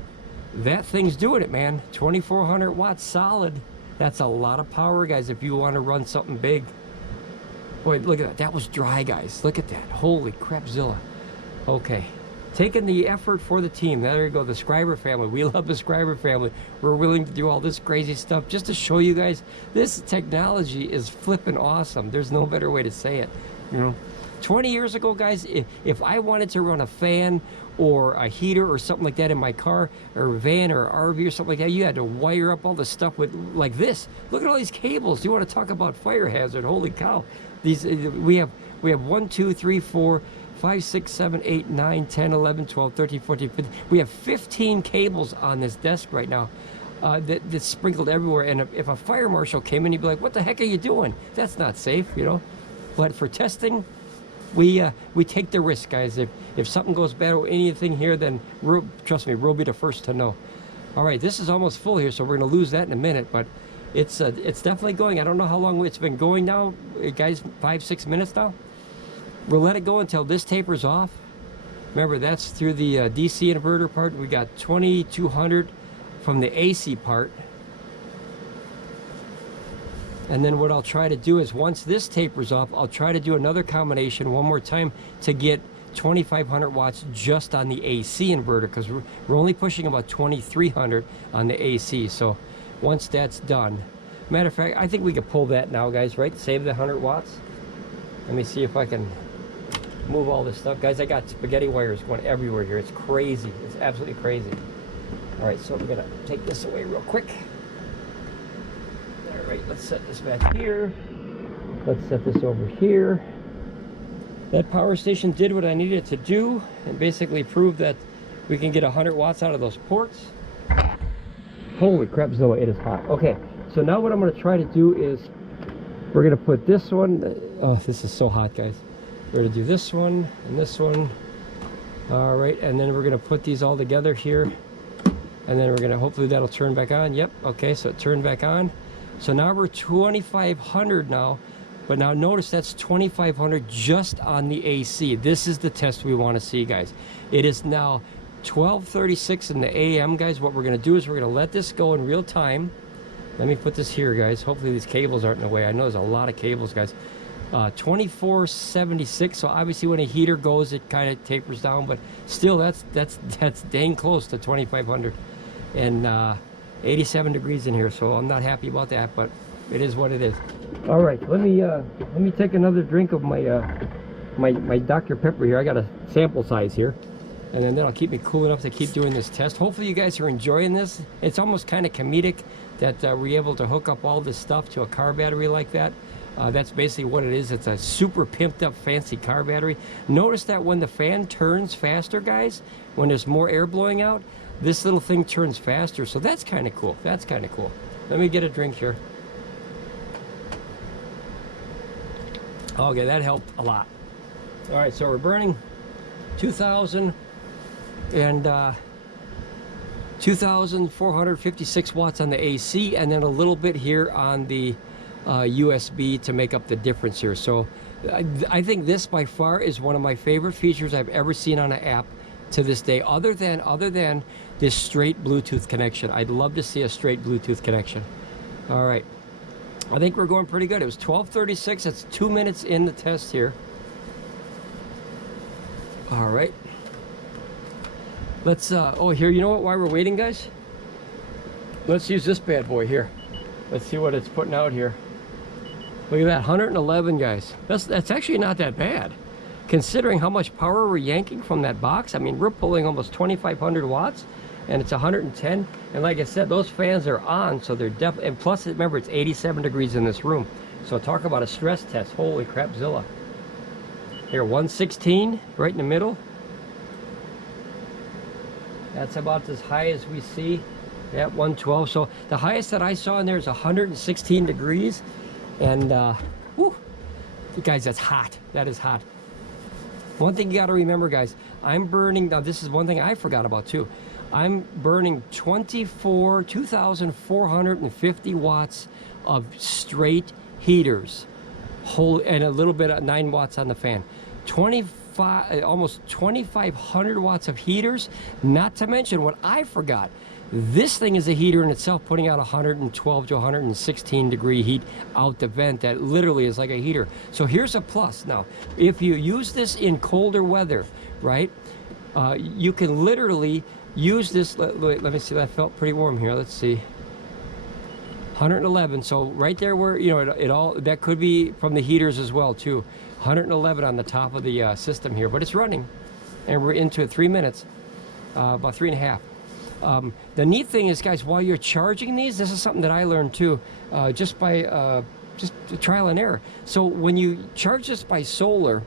that thing's doing it, man. 2400 watts solid. That's a lot of power, guys, if you want to run something big. Boy, look at that. That was dry, guys. Look at that. Holy crapzilla. Okay. Taking the effort for the team. There you go, the Scriber family. We love the Scriber family. We're willing to do all this crazy stuff just to show you guys this technology is flipping awesome. There's no better way to say it. You know, 20 years ago, guys, if I wanted to run a fan or a heater or something like that in my car or van or RV or something like that, you had to wire up all the stuff with like this. Look at all these cables. You want to talk about fire hazard? Holy cow! These we have 1, 2, 3, 4, 5, 6, 7, 8, 9, 10, 11, 12, 13, 14, 15. We have 15 cables on this desk right now that's sprinkled everywhere. And if a fire marshal came in, he'd be like, what the heck are you doing? That's not safe, you know? But for testing, we take the risk, guys. If something goes bad or anything here, then trust me, we'll be the first to know. All right, this is almost full here, so we're going to lose that in a minute. But it's definitely going. I don't know how long it's been going now, guys, 5, 6 minutes now. We'll let it go until this tapers off, Remember, that's through the DC inverter part. We got 2200 from the AC part. And then what I'll try to do is once this tapers off, I'll try to do another combination one more time to get 2500 watts just on the AC inverter, because we're only pushing about 2300 on the AC. So once that's done, matter of fact, I think we could pull that now, guys, right? Save the 100 watts. Let me see if I can move all this stuff. Guys, I got spaghetti wires going everywhere here. It's crazy. It's absolutely crazy. All right, so we're gonna take this away real quick. All right, let's set this back here. Let's set this over here. That power station did what I needed it to do and basically proved that we can get 100 watts out of those ports. Holy crap, Zilla, it is hot. Okay, so now what I'm gonna try to do is we're gonna put this one, oh, this is so hot, guys. We're gonna do this one and this one. All right, and then we're gonna put these all together here. And then we're gonna, hopefully that'll turn back on. Yep, okay, so it turned back on. So now we're 2500 now, but now notice that's 2500 just on the AC. This is the test we wanna see, guys. It is now 12:36 in the AM, guys. What we're gonna do is we're gonna let this go in real time. Let me put this here, guys. Hopefully these cables aren't in the way. I know there's a lot of cables, guys. 2476. So obviously when a heater goes, it kind of tapers down, but still that's dang close to 2500 and 87 degrees in here. So I'm not happy about that, but it is what it is. All right, let me take another drink of my my Dr. Pepper here. I got a sample size here, and then that'll keep me cool enough to keep doing this test. Hopefully you guys are enjoying this. It's almost kind of comedic that we're able to hook up all this stuff to a car battery like that. That's basically what it is. It's a super pimped up fancy car battery. Notice that when the fan turns faster, guys, when there's more air blowing out, this little thing turns faster. So that's kind of cool. That's kind of cool. Let me get a drink here. Okay, that helped a lot. All right, so we're burning 2,456 watts on the AC, and then a little bit here on the USB to make up the difference here. So I think this by far is one of my favorite features I've ever seen on an app to this day, other than this straight Bluetooth connection. I'd love to see a straight Bluetooth connection. All right, I think we're going pretty good. It was 12:36. It's 2 minutes in the test here. All right, let's oh, here, you know what, while we're waiting, guys, let's use this bad boy here. Let's see what it's putting out here. Look at that, 111, guys. That's actually not that bad, considering how much power we're yanking from that box. I mean, we're pulling almost 2,500 watts, and it's 110. And like I said, those fans are on, so they're definitely, and plus, remember, it's 87 degrees in this room. So talk about a stress test. Holy crapzilla. Here, 116, right in the middle. That's about as high as we see. Yeah, 112. So the highest that I saw in there is 116 degrees. And, whew, guys, that's hot. That is hot. One thing you got to remember, guys, I'm burning, now this is one thing I forgot about too. I'm burning 2,450 watts of straight heaters, and a little bit of 9 watts on the fan. Almost 2,500 watts of heaters, not to mention what I forgot. This thing is a heater in itself, putting out 112 to 116 degree heat out the vent. That literally is like a heater. So here's a plus. Now, if you use this in colder weather, right, you can literally use this. Let me see, that felt pretty warm here. Let's see. 111. So right there where, you know, it all, that could be from the heaters as well too. 111 on the top of the system here, but it's running, and we're into 3 minutes, about 3.5. The neat thing is, guys, while you're charging these, this is something that I learned too, just by just trial and error. So when you charge this by solar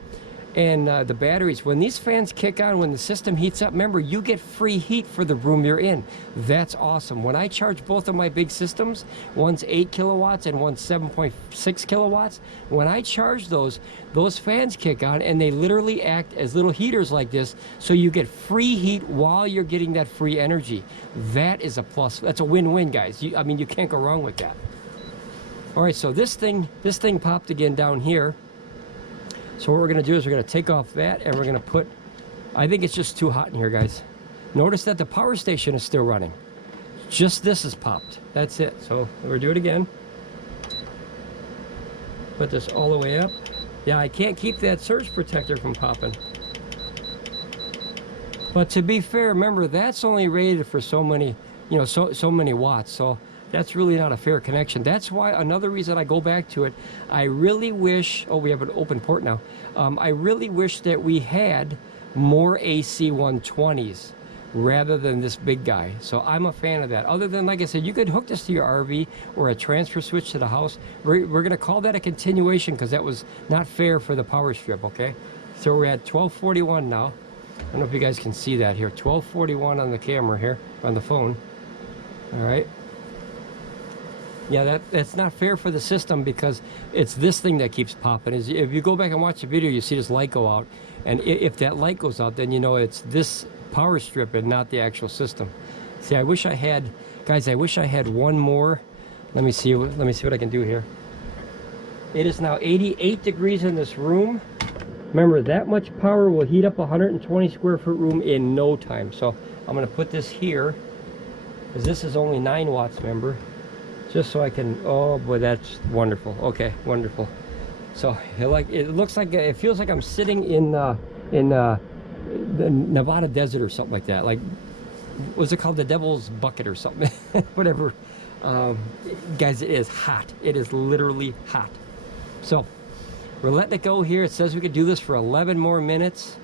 and the batteries, when these fans kick on, when the system heats up, remember, you get free heat for the room you're in. That's awesome. When I charge both of my big systems, one's 8 kilowatts and one's 7.6 kilowatts, when I charge those fans kick on, and they literally act as little heaters like this, so you get free heat while you're getting that free energy. That is a plus. That's a win-win, guys. I mean, you can't go wrong with that. All right, so this thing popped again down here. So what we're going to do is we're going to take off that, and we're going to put I think it's just too hot in here, guys. Notice that the power station is still running. Just this is popped. That's it. So we'll do it again. Put this all the way up. Yeah, I can't keep that surge protector from popping. But to be fair, remember, that's only rated for so many, you know, so many watts. So that's really not a fair connection. That's why, another reason I go back to it, I really wish, oh, we have an open port now. I really wish that we had more AC 120s rather than this big guy. So I'm a fan of that. Other than, like I said, you could hook this to your RV or a transfer switch to the house. We're going to call that a continuation because that was not fair for the power strip, okay? So we're at 1241 now. I don't know if you guys can see that here. 1241 on the camera here, on the phone. All right. Yeah, that's not fair for the system because it's this thing that keeps popping. If you go back and watch the video, you see this light go out. And if that light goes out, then you know it's this power strip and not the actual system. See, I wish I had, guys, I wish I had one more. Let me see what I can do here. It is now 88 degrees in this room. Remember, that much power will heat up a 120 square foot room in no time. So I'm going to put this here, because this is only 9 watts, remember? Just so I can, oh boy, that's wonderful. Okay, wonderful. So it feels like I'm sitting in the Nevada desert or something like that. Like, what's it called? The Devil's Bucket or something. Whatever. Guys, it is hot. It is literally hot. So we're letting it go here. It says we could do this for 11 more minutes.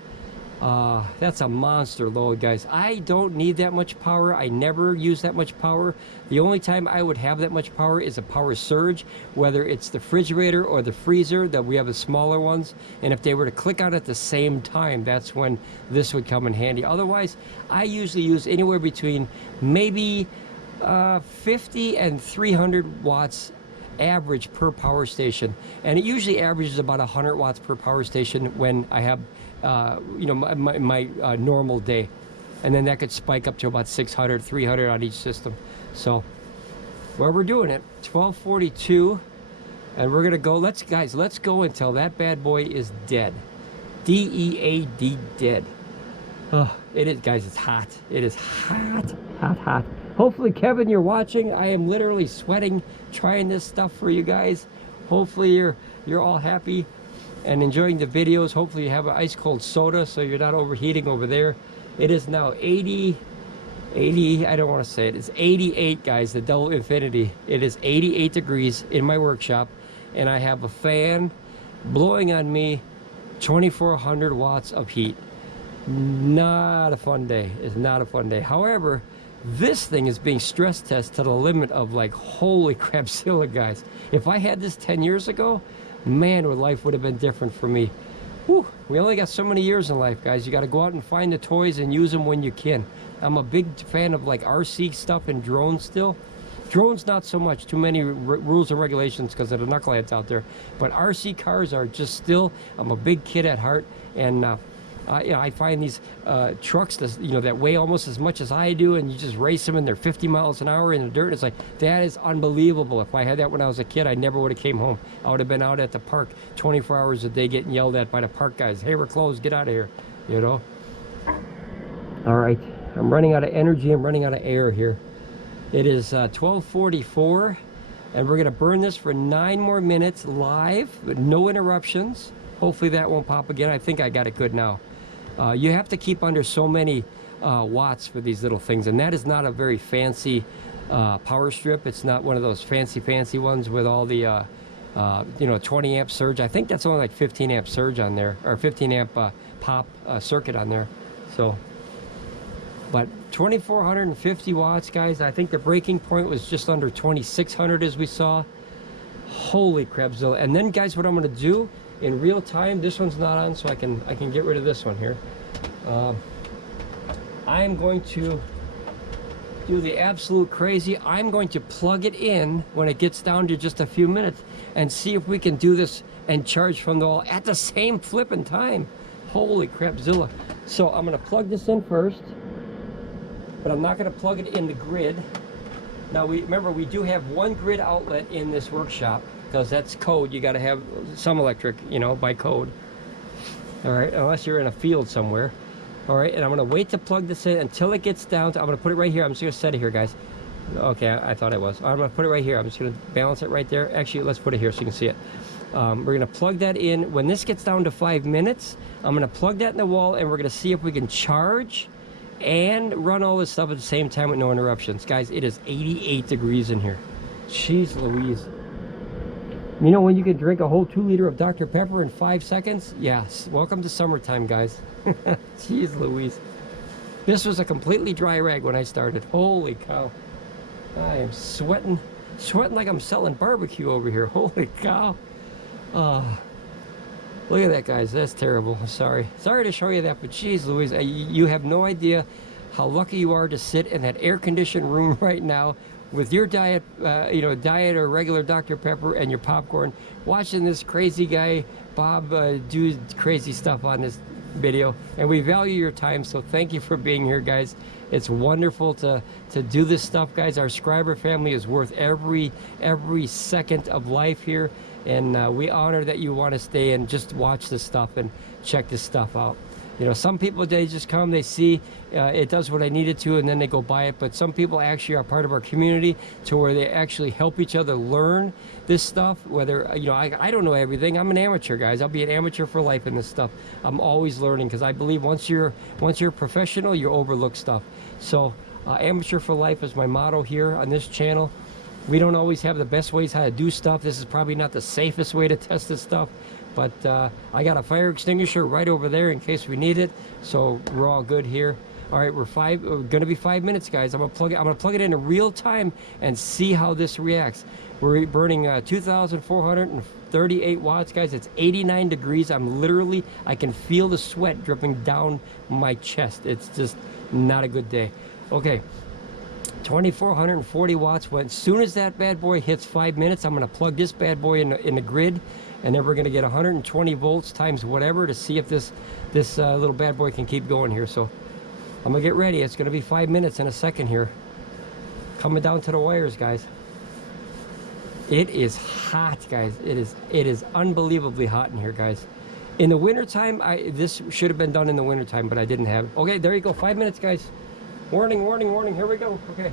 That's a monster load, guys. I don't need that much power. I never use that much power. The only time I would have that much power is a power surge, whether it's the refrigerator or the freezer, that we have the smaller ones. And if they were to click on at the same time, that's when this would come in handy. Otherwise, I usually use anywhere between maybe 50 and 300 watts average per power station, and it usually averages about 100 watts per power station when I have you know, my normal day, and then that could spike up to about 600, 300 on each system. So well, we're doing it 1242, and we're gonna go. Let's go until that bad boy is dead. DEAD, dead. Oh, it is, guys. It's hot. It is hot, hot, hot. Hopefully, Kevin, you're watching. I am literally sweating trying this stuff for you guys. Hopefully you're all happy and enjoying the videos. Hopefully you have an ice cold soda so you're not overheating over there. It is now 80, I don't want to say it. It's 88, guys, the double infinity. It is 88 degrees in my workshop, and I have a fan blowing on me 2400 watts of heat. Not a fun day. It's not a fun day. However, this thing is being stress tested to the limit of, like, holy crapzilla, guys. If I had this 10 years ago, man, life would have been different for me. Whew, we only got so many years in life, guys. You got to go out and find the toys and use them when you can. I'm a big fan of, like, RC stuff and drones still. Drones, not so much. Too many rules and regulations because of the knuckleheads out there. But RC cars are just still, I'm a big kid at heart, and you know, I find these trucks that weigh almost as much as I do, and you just race them and they're 50 miles an hour in the dirt. It's like, that is unbelievable. If I had that when I was a kid, I never would have came home. I would have been out at the park 24 hours a day getting yelled at by the park guys. Hey, we're closed, get out of here, you know? All right, I'm running out of energy. I'm running out of air here. It is 12:44, and we're gonna burn this for 9 more minutes live with no interruptions. Hopefully that won't pop again. I think I got it good now. You have to keep under so many watts for these little things, and that is not a very fancy power strip. It's not one of those fancy ones with all the you know, 20 amp surge. I think that's only like 15 amp surge on there, or 15 amp pop circuit on there. So, but 2450 watts, guys. I think the breaking point was just under 2600, as we saw. Holy crapzilla. And then, guys, what I'm going to do in real time, this one's not on, so I can get rid of this one here. I'm going to do the absolute crazy. I'm going to plug it in when it gets down to just a few minutes and see if we can do this and charge from the wall at the same flipping time. Holy crapzilla. So I'm going to plug this in first, but I'm not going to plug it in the grid. Now, remember, we do have one grid outlet in this workshop, because that's code. You got to have some electric, you know, by code. All right, unless you're in a field somewhere. All right, and I'm gonna wait to plug this in until it gets down to, I'm gonna put it right here. I'm just gonna set it here, guys. Okay, I thought I was. I'm gonna put it right here. I'm just gonna balance it right there. Actually, let's put it here so you can see it. We're gonna plug that in. When this gets down to 5 minutes, I'm gonna plug that in the wall, and we're gonna see if we can charge and run all this stuff at the same time with no interruptions. Guys, it is 88 degrees in here. Jeez Louise. You know when you can drink a whole 2 liter of Dr. Pepper in 5 seconds? Yes. Welcome to summertime, guys. Jeez Louise. This was a completely dry rag when I started. Holy cow. I am sweating like I'm selling barbecue over here. Holy cow. Look at that, guys. That's terrible. Sorry to show you that, but geez Louise, you have no idea how lucky you are to sit in that air-conditioned room right now with your diet, diet or regular Dr. Pepper and your popcorn, watching this crazy guy Bob do crazy stuff on this video. And we value your time, so thank you for being here, guys. It's wonderful to do this stuff, guys. Our subscriber family is worth every second of life here, and we honor that you want to stay and just watch this stuff and check this stuff out. You know, some people, they just come, they see it does what I needed to, and then they go buy it. But some people actually are part of our community to where they actually help each other learn this stuff. Whether, you know, I don't know everything. I'm an amateur, guys. I'll be an amateur for life in this stuff. I'm always learning, because I believe once you're a professional, you overlook stuff. So amateur for life is my motto here on this channel. We don't always have the best ways how to do stuff. This is probably not the safest way to test this stuff. But I got a fire extinguisher right over there in case we need it, so we're all good here. All right, we're gonna be 5 minutes, guys. I'm gonna plug it in real time and see how this reacts. We're burning 2,438 watts, guys. It's 89 degrees. I can feel the sweat dripping down my chest. It's just not a good day. Okay, 2,440 watts. As soon as that bad boy hits 5 minutes, I'm gonna plug this bad boy in the grid, and then we're gonna get 120 volts times whatever to see if this little bad boy can keep going here. So I'm gonna get ready. It's gonna be 5 minutes in a second here. Coming down to the wires, guys. It is hot, guys. It is unbelievably hot in here, guys. In the wintertime, this should have been done in the wintertime, but I didn't have it. Okay, there you go. 5 minutes, guys. Warning, warning, warning. Here we go. Okay.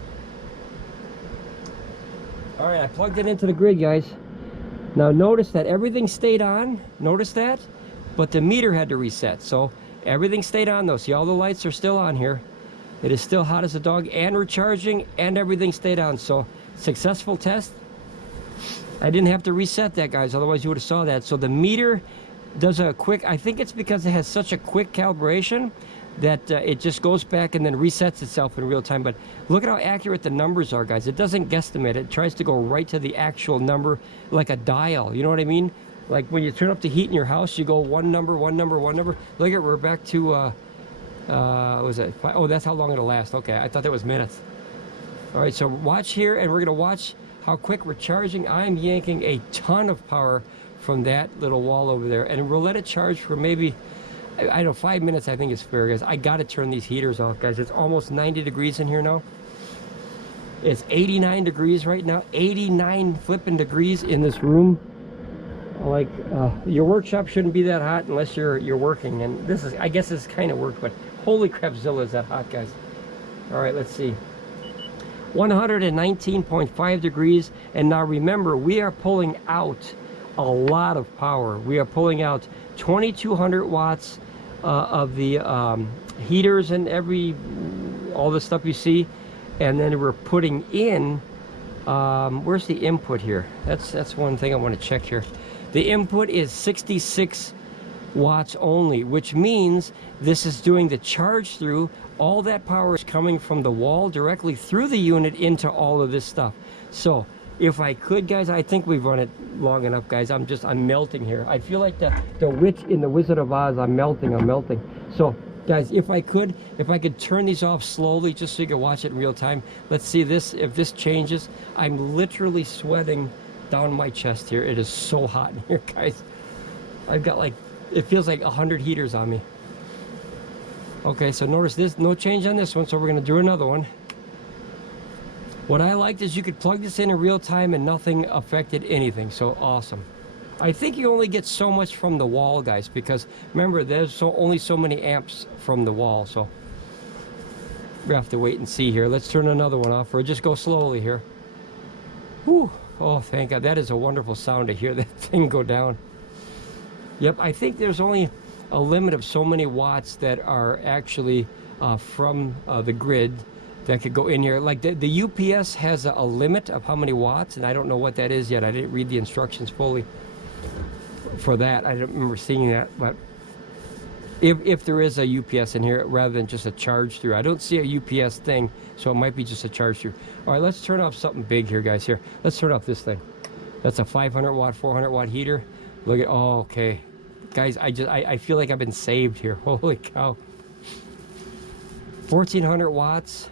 All right, I plugged it into the grid, guys. Now notice that everything stayed on. Notice that? But the meter had to reset. So everything stayed on, though. See, all the lights are still on here. It is still hot as a dog and recharging, and everything stayed on. So successful test. I didn't have to reset that, guys. Otherwise, you would have saw that. So the meter does a quick, I think it's because it has such a quick calibration that it just goes back and then resets itself in real time. But look at how accurate the numbers are, guys. It doesn't guesstimate. It tries to go right to the actual number, like a dial. You know what I mean? Like when you turn up the heat in your house, you go one number, one number, one number. Look at, we're back to, what was it? Oh, that's how long it'll last. Okay, I thought that was minutes. All right, so watch here, and we're gonna watch how quick we're charging. I'm yanking a ton of power from that little wall over there, and we'll let it charge for maybe, I don't know, 5 minutes. I think is fair, guys. I gotta turn these heaters off, guys. It's almost 90 degrees in here now. It's 89 degrees right now. 89 flipping degrees in this room. Like your workshop shouldn't be that hot unless you're working, and this is, I guess this kind of work, but holy crap, Zilla is that hot, guys. All right, let's see. 119.5 degrees, and now remember, we are pulling out a lot of power. We are pulling out 2,200 watts of the heaters and all the stuff you see, and then we're putting in where's the input here? That's one thing I want to check here. The input is 66 watts only, which means this is doing the charge through. All that power is coming from the wall directly through the unit into all of this stuff. So if I could, guys, I think we've run it long enough, guys. I'm melting here. I feel like the witch in the Wizard of Oz. I'm melting. So guys, if I could turn these off slowly just so you can watch it in real time. Let's see this, if this changes. I'm literally sweating down my chest here. It is so hot in here, guys. I've got like, it feels like 100 heaters on me. Okay, so notice this, no change on this one, so we're gonna do another one. What I liked is you could plug this in real time and nothing affected anything, so awesome. I think you only get so much from the wall, guys, because remember, there's only so many amps from the wall, so we have to wait and see here. Let's turn another one off, or just go slowly here. Whew. Oh, thank God. That is a wonderful sound to hear that thing go down. Yep, I think there's only a limit of so many watts that are actually from the grid that could go in here. Like the UPS has a limit of how many watts, and I don't know what that is yet. I didn't read the instructions fully for that. I don't remember seeing that, but if there is a UPS in here rather than just a charge through. I don't see a UPS thing, so it might be just a charge through. All right, let's turn off something big here, guys. Here, let's turn off this thing. That's a 500 watt, 400 watt heater. Look at, oh, okay. Guys, I feel like I've been saved here. Holy cow. 1400 watts.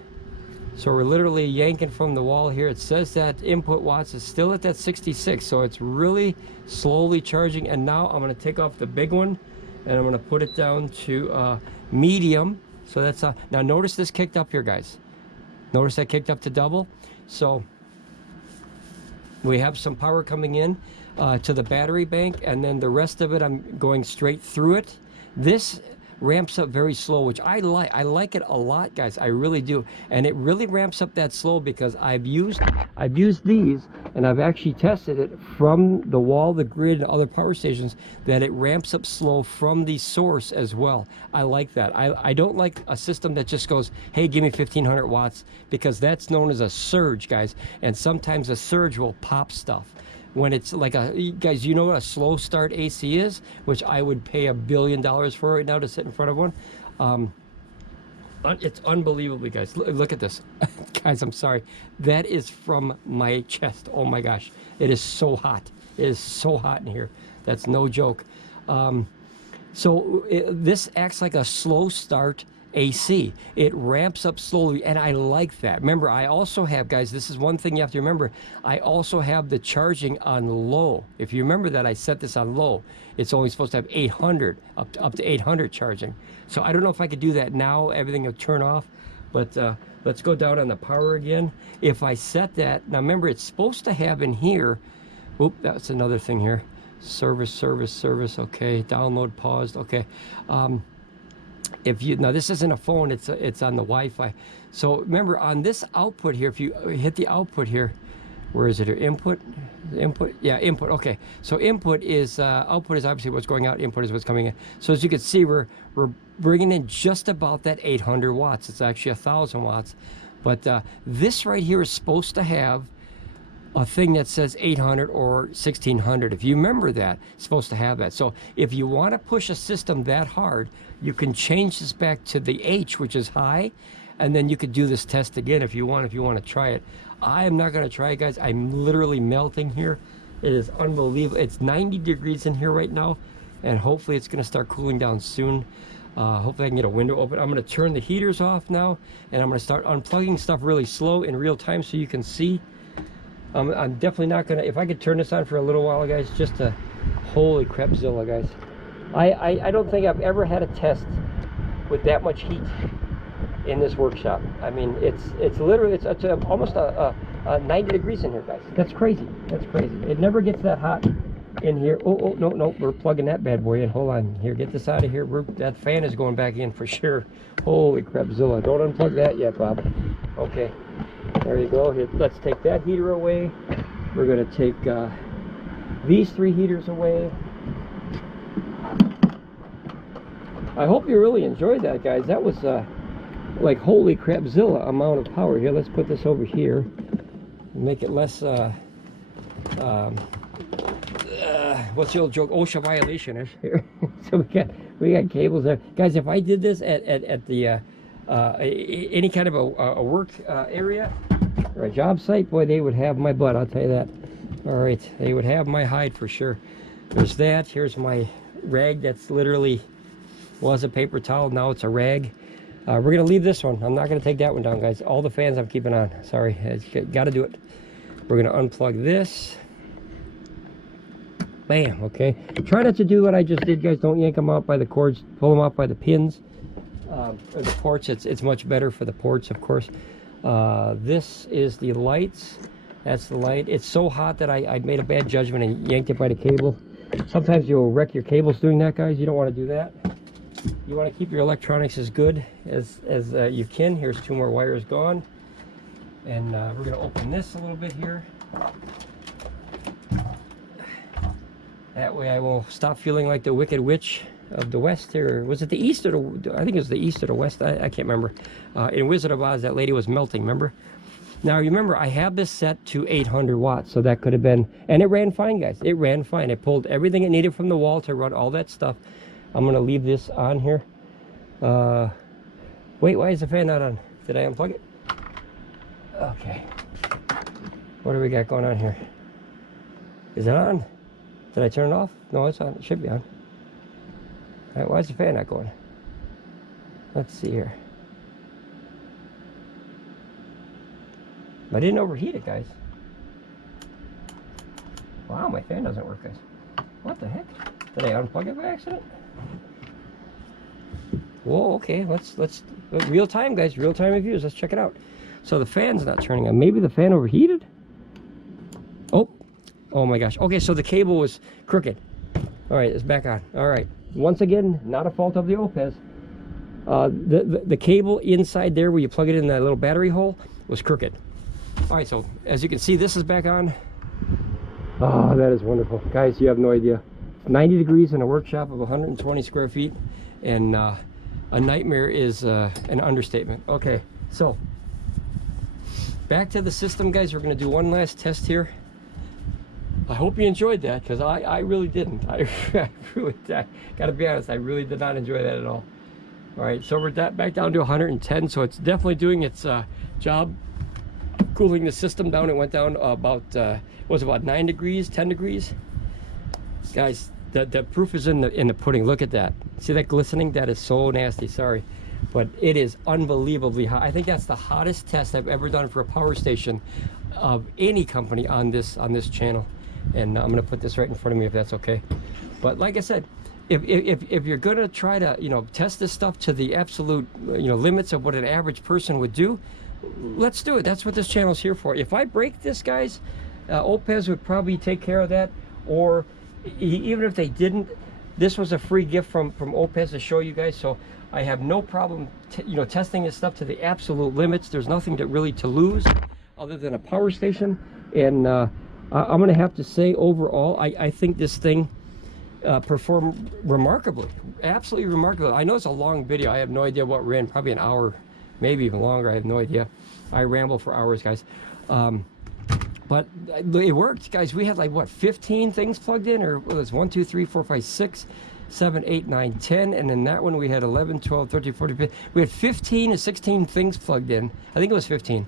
So we're literally yanking from the wall here. It says that input watts is still at that 66, so it's really slowly charging. And now I'm going to take off the big one, and I'm going to put it down to medium. So that's now notice this kicked up here, guys. Notice that kicked up to double. So we have some power coming in to the battery bank, and then the rest of it I'm going straight through it. This ramps up very slow, which I like it a lot, guys. I really do. And it really ramps up that slow because I've used these, and I've actually tested it from the wall, the grid, and other power stations, that it ramps up slow from the source as well. I like that. I don't like a system that just goes, hey, give me 1500 watts, because that's known as a surge, guys. And sometimes a surge will pop stuff. When it's like guys, you know what a slow start AC is, which I would pay $1 billion for right now to sit in front of one. It's unbelievably, guys. Look at this. Guys, I'm sorry. That is from my chest. Oh my gosh. It is so hot. It is so hot in here. That's no joke. This acts like a slow start AC. It ramps up slowly, and I like that. Remember, I also have, guys, this is one thing you have to remember, I also have the charging on low. If you remember that, I set this on low. It's only supposed to have 800, up to 800 charging. So I don't know if I could do that now. Everything will turn off, but let's go down on the power again. If I set that, now remember, it's supposed to have in here, oop, that's another thing here. Service, okay, download paused, okay. Now this isn't a phone, it's on the Wi-Fi. So remember, on this output here, if you hit the output here, where is it here? Input, yeah, input. Okay, so output is obviously what's going out, input is what's coming in. So as you can see, we're bringing in just about that 800 watts. It's actually 1000 watts, but this right here is supposed to have a thing that says 800 or 1600. If you remember that, it's supposed to have that. So if you want to push a system that hard, you can change this back to the H, which is high, and then you could do this test again if you want to try it. I am not going to try it, guys. I'm literally melting here. It is unbelievable. It's 90 degrees in here right now, and hopefully it's going to start cooling down soon. Hopefully I can get a window open. I'm going to turn the heaters off now, and I'm going to start unplugging stuff really slow in real time so you can see. I'm definitely not going to, if I could turn this on for a little while, guys, just to, holy crapzilla, guys. I don't think I've ever had a test with that much heat in this workshop. I mean, it's literally, it's almost a 90 degrees in here, guys. That's crazy. That's crazy. It never gets that hot in here. Oh, no, we're plugging that bad boy in. Hold on. Here, get this out of here. That fan is going back in for sure. Holy crapzilla. Don't unplug that yet, Bob. Okay. There you go. Here, let's take that heater away. We're going to take these 3 heaters away. I hope you really enjoyed that, guys. That was like holy crapzilla amount of power. Here, let's put this over here. Make it less, what's the old joke? OSHA violation here. So we got cables there. Guys, if I did this at the any kind of a work area or a job site, boy, they would have my butt, I'll tell you that. All right, they would have my hide for sure. There's that. Here's my rag that's literally was a paper towel, now it's a rag. We're gonna leave this one. I'm not gonna take that one down, guys. All the fans I'm keeping on. Sorry, gotta do it. We're gonna unplug this. Bam. Okay, try not to do what I just did, guys. Don't yank them out by the cords, pull them out by the pins or the ports. It's much better for the ports, of course. This is the lights. That's the light. It's so hot that I made a bad judgment and yanked it by the cable. Sometimes you'll wreck your cables doing that, guys. You don't want to do that. You want to keep your electronics as good as you can. Here's 2 more wires gone. And we're going to open this a little bit here. That way I will stop feeling like the Wicked Witch of the West, or was it the East or the, I think it was the East or the West, I can't remember. In Wizard of Oz, that lady was melting, remember? Now remember, I have this set to 800 watts, so that could have been, and it ran fine, guys. It ran fine. It pulled everything it needed from the wall to run all that stuff. I'm going to leave this on here. Wait, why is the fan not on? Did I unplug it? Okay. What do we got going on here? Is it on? Did I turn it off? No, it's on. It should be on. All right, why is the fan not going? Let's see here. I didn't overheat it, guys. Wow, my fan doesn't work, guys. What the heck? Did I unplug it by accident? Whoa, okay, let's real time, guys, real time reviews. Let's check it out. So the fan's not turning on. Maybe the fan overheated? Oh my gosh. Okay, so the cable was crooked. All right, it's back on. All right. Once again, not a fault of the OUPES. The cable inside there where you plug it in that little battery hole was crooked. All right, so as you can see, this is back on. Oh, that is wonderful. Guys, you have no idea. 90 degrees in a workshop of 120 square feet, and a nightmare is an understatement. Okay, so back to the system, guys. We're going to do one last test here. I hope you enjoyed that, because I really didn't. I gotta be honest, I really did not enjoy that at all. All right, so we're back down to 110, so it's definitely doing its job cooling the system down. It went down about was about 9 degrees, 10 degrees. Guys, the proof is in the pudding. Look at that. See that glistening? That is so nasty. Sorry, but it is unbelievably hot. I think that's the hottest test I've ever done for a power station of any company on this channel. And I'm going to put this right in front of me if that's okay. But like I said, if you're going to try to test this stuff to the absolute limits of what an average person would do, let's do it. That's what this channel is here for. If I break this, guys, OUPES would probably take care of that. Or even if they didn't, this was a free gift from OUPES to show you guys. So I have no problem testing this stuff to the absolute limits. There's nothing really to lose other than a power station. And I'm going to have to say, overall, I think this thing performed remarkably, absolutely remarkable. I know it's a long video. I have no idea what ran, probably an hour, maybe even longer. I have no idea. I ramble for hours, guys. But it worked, guys. We had like, what, 15 things plugged in? Or well, it's 1, 2, 3, 4, 5, 6, 7, 8, 9, 10. And in that one, we had 11, 12, 13, 14, 15. We had 15 to 16 things plugged in. I think it was 15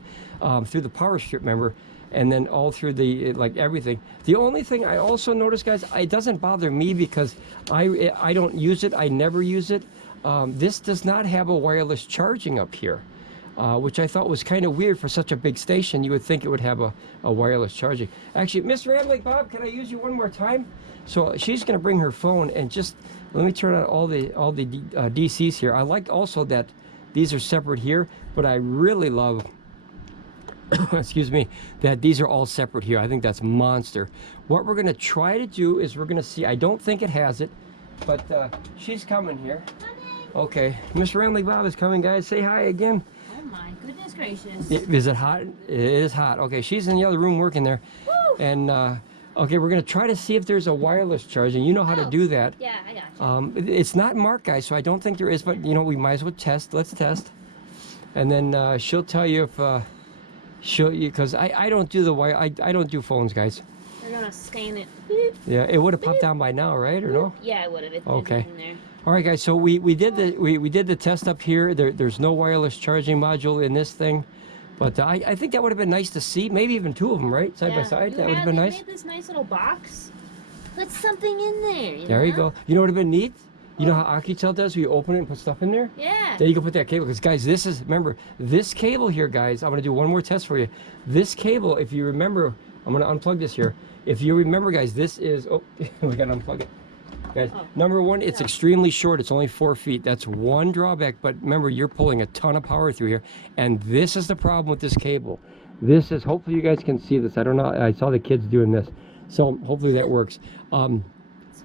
through the power strip, remember? And then all through the everything. The only thing I also noticed, guys, it doesn't bother me because I don't use it. I never use it. This does not have a wireless charging up here, which I thought was kind of weird for such a big station. You would think it would have a wireless charging. Actually, Miss Ramblin Bob, can I use you one more time? So she's going to bring her phone and just let me turn on all the DCs here. I like also that these are separate here, but I really love. Excuse me, that these are all separate here. I think that's monster. What we're going to try to do is we're going to see. I don't think it has it, but she's coming here. Okay, Miss Ramblin Bob is coming, guys. Say hi again. Oh my goodness gracious. Is it hot? It is hot. Okay, she's in the other room working there. Woo! And okay, we're going to try to see if there's a wireless charging. You know how to do that. Yeah, I got you. It's not marked, guys, so I don't think there is, but we might as well test. Let's test. And then she'll tell you if show you, because I don't do the wire. I don't do phones, guys. We're gonna scan it. Yeah, it would have popped down by now, right, or no? Yeah, it would have. Okay. In there. All right, guys. So we did the test up here. There's no wireless charging module in this thing, but I think that would have been nice to see. Maybe even 2 of them, right, side by side. That would have been nice. Made this nice little box. Put something in there. There you go. You know what would have been neat? You know how ACOUCOU does? You open it and put stuff in there? Yeah. Then you can put that cable. Because, guys, remember, this cable here, guys, I'm going to do one more test for you. This cable, if you remember, I'm going to unplug this here. If you remember, guys, this is, oh, we got to unplug it. Guys, number one, it's extremely short. It's only 4 feet. That's one drawback. But remember, you're pulling a ton of power through here. And this is the problem with this cable. This is, hopefully you guys can see this. I don't know. I saw the kids doing this. So hopefully that works.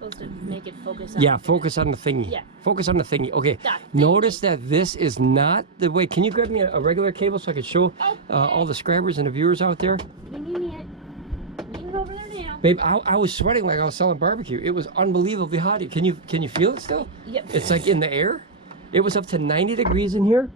supposed to make it focus on. Yeah, focus on the thingy. Yeah. Focus on the thingy. Okay. That Notice that this is not the way. Can you grab me a regular cable so I can show all the scrabbers and the viewers out there? Give me it. Leave it over there now. Babe, I was sweating like I was selling barbecue. It was unbelievably hot. Can you feel it still? Yep. It's like in the air. It was up to 90 degrees in here,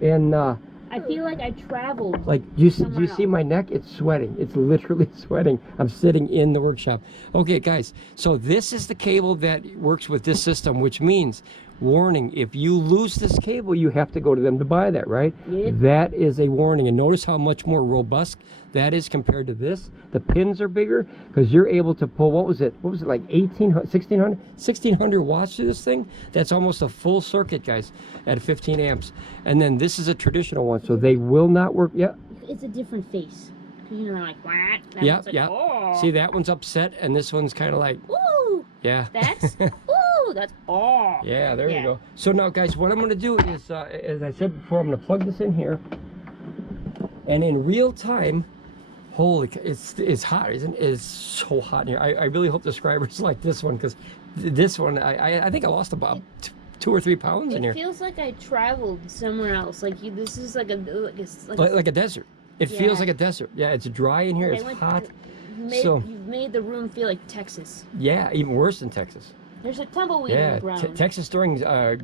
and I feel like I traveled. like do you see my neck? It's sweating. It's literally sweating. I'm sitting in the workshop. Okay, guys. So this is the cable that works with this system, which means, warning, if you lose this cable, you have to go to them to buy that, right? Yep. That is a warning. And notice how much more robust that is compared to this. The pins are bigger because you're able to pull, what was it like 1600 watts to this thing? That's almost a full circuit, guys, at 15 amps. And then this is a traditional one, so they will not work. Yeah. It's a different face. You know, like what? Yeah, like, yeah. Oh. See, that one's upset, and this one's kind of like, Ooh. yeah. That's ooh. That's oh. Yeah, there you go. So now, guys, what I'm going to do is, as I said before, I'm going to plug this in here, and in real time, holy, it's hot, isn't it? It's so hot in here. I really hope the subscribers like this one, because this one, I think I lost about 2 or 3 pounds in here. It feels like I traveled somewhere else. Like this is like a desert. It feels like a desert. Yeah, it's dry in here. It's hot. You've made the room feel like Texas. Yeah, even worse than Texas. There's a tumbleweed on the ground. Texas during I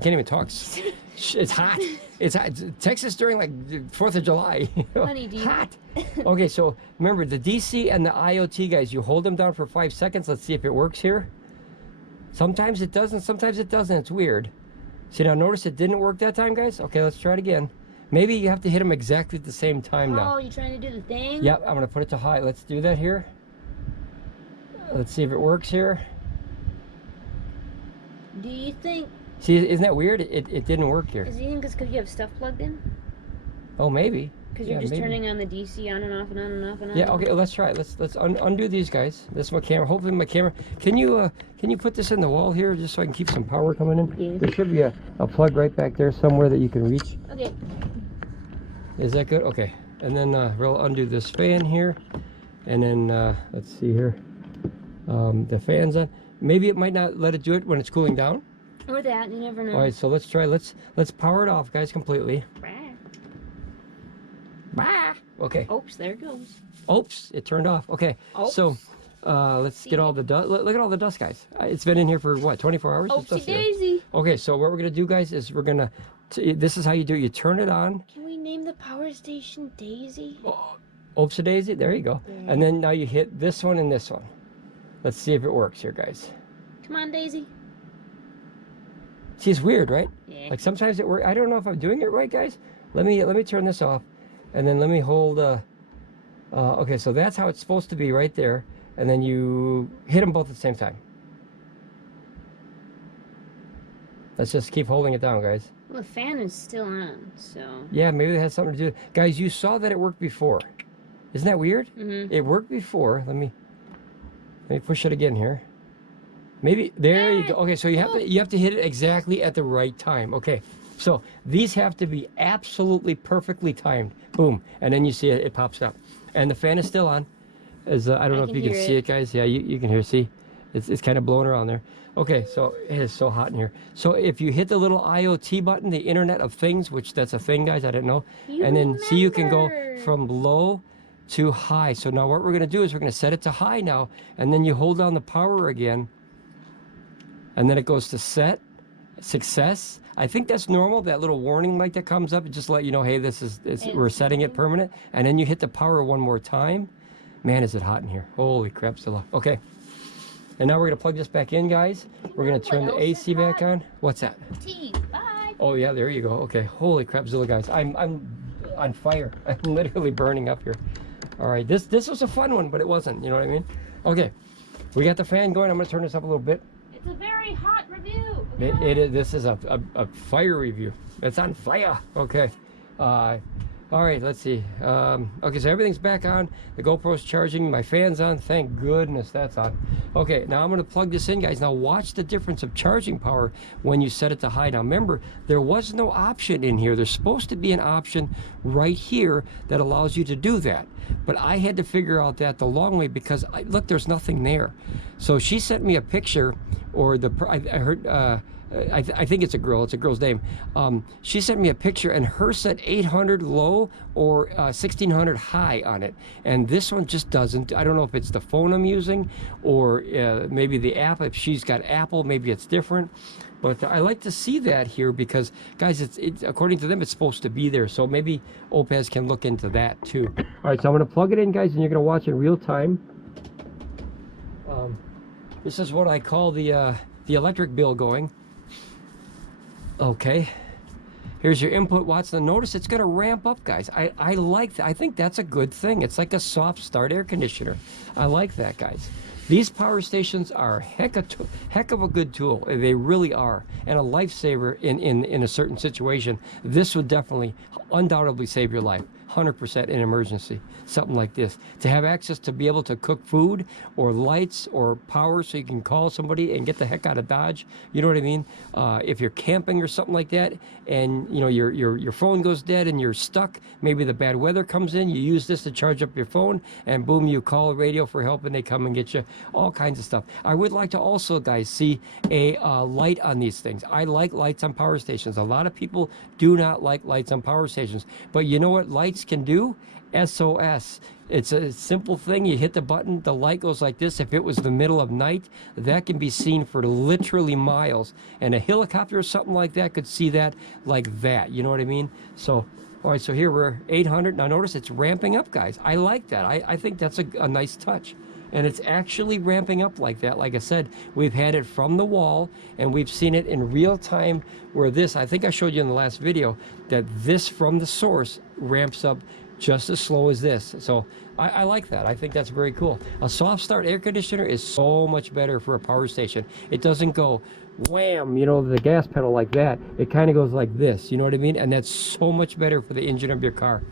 can't even talk. It's hot. It's hot. Texas during like 4th of July. Honey, do you... Hot. Okay, so remember the DC and the IoT, guys. You hold them down for 5 seconds. Let's see if it works here. Sometimes it doesn't. Sometimes it doesn't. It's weird. See, now notice it didn't work that time, guys. Okay, let's try it again. Maybe you have to hit them exactly at the same time now. Oh, you trying to do the thing? Yep, I'm gonna put it to high. Let's do that here. Let's see if it works here. Do you think... See, isn't that weird? It didn't work here. Do you think it's because you have stuff plugged in? Oh, maybe. Because you're just turning on the DC on and off and on and off and on. Yeah, okay, let's try it. Let's undo these guys. This is my camera. Hopefully my camera... Can you put this in the wall here just so I can keep some power coming in? Yeah. There should be a plug right back there somewhere that you can reach. Okay. Is that good? Okay. And then we'll undo this fan here. And then, let's see here. The fan's on. Maybe it might not let it do it when it's cooling down. Or that, you never know. All right, so let's try. Let's power it off, guys, completely. Bah. Okay. Oops, there it goes. Oops, it turned off. Okay. Oops. So let's get all the dust. Look at all the dust, guys. It's been in here for what, 24 hours? Oopsie daisy. Okay, so what we're gonna do, guys, is we're gonna. This is how you do it. You turn it on. Can we name the power station Daisy? Oopsie daisy. There you go. Yeah. And then now you hit this one and this one. Let's see if it works here, guys. Come on, Daisy. See, it's weird, right? Yeah. Like sometimes it works. I don't know if I'm doing it right, guys. Let me turn this off, and then let me hold. Okay, so that's how it's supposed to be right there, and then you hit them both at the same time. Let's just keep holding it down, guys. Well, the fan is still on, so... Yeah, maybe it has something to do... Guys, you saw that it worked before. Isn't that weird? Mm-hmm. It worked before. Let me push it again here. Maybe... There you go. Okay, so you have to hit it exactly at the right time. Okay, so these have to be absolutely perfectly timed. Boom. And then you see it pops up. And the fan is still on. As I don't know if you can see it, guys. Yeah, you can hear. See? It's kind of blowing around there. Okay, so it is so hot in here. So if you hit the little IoT button, the Internet of Things, which that's a thing, guys, I didn't know. And then see, you can go from low to high. So now what we're going to do is we're going to set it to high now, and then you hold down the power again, and then it goes to set, success. I think that's normal, that little warning light that comes up, just to let you know, hey, we're setting it permanent. And then you hit the power one more time. Man, is it hot in here. Holy crapzilla. Okay. And now we're going to plug this back in, guys. We're going to turn the AC back on. What's that? Tea. Bye. Oh, yeah, there you go. Okay. Holy crapzilla, guys. I'm on fire. I'm literally burning up here. All right. This was a fun one, but it wasn't. You know what I mean? Okay. We got the fan going. I'm going to turn this up a little bit. It's a very hot review. This is a fire review. It's on fire. All right, let's see. Okay, so everything's back on. The GoPro's charging. My fan's on. Thank goodness that's on. Okay, now I'm going to plug this in, guys. Now watch the difference of charging power when you set it to high. Now remember, there was no option in here. There's supposed to be an option right here that allows you to do that. But I had to figure out that the long way because, look, there's nothing there. So she sent me a picture, or I heard... I think it's a girl. It's a girl's name. She sent me a picture, and hers said 800 low or 1600 high on it. And this one just doesn't. I don't know if it's the phone I'm using or maybe the app. If she's got Apple, maybe it's different. But I like to see that here because, guys, it's according to them, it's supposed to be there. So maybe OUPES can look into that too. All right, so I'm going to plug it in, guys, and you're going to watch in real time. This is what I call the electric bill going. Okay, here's your input watts. Now notice it's going to ramp up, guys. I like that. I think that's a good thing. It's like a soft start air conditioner. I like that, guys. These power stations are heck of a good tool. They really are, and a lifesaver in a certain situation. This would definitely, undoubtedly save your life. 100% in emergency, something like this. To have access to be able to cook food or lights or power so you can call somebody and get the heck out of Dodge, you know what I mean? If you're camping or something like that and you know your phone goes dead and you're stuck, maybe the bad weather comes in, you use this to charge up your phone and boom, you call radio for help and they come and get you, all kinds of stuff. I would like to also, guys, see a light on these things. I like lights on power stations. A lot of people do not like lights on power stations, but you know what lights can do? SOS. It's a simple thing. You hit the button, the light goes like this. If it was the middle of night, that can be seen for literally miles, and a helicopter or something like that could see that like that. You know what I mean? So all right, so here we're 800. Now notice it's ramping up, guys. I like that. I think that's a nice touch. And it's actually ramping up like that. Like I said, we've had it from the wall, and we've seen it in real time where this, I think I showed you in the last video, that this from the source ramps up just as slow as this. So I like that. I think that's very cool. A soft start air conditioner is so much better for a power station. It doesn't go wham, you know, the gas pedal like that. It kind of goes like this, you know what I mean? And that's so much better for the engine of your car.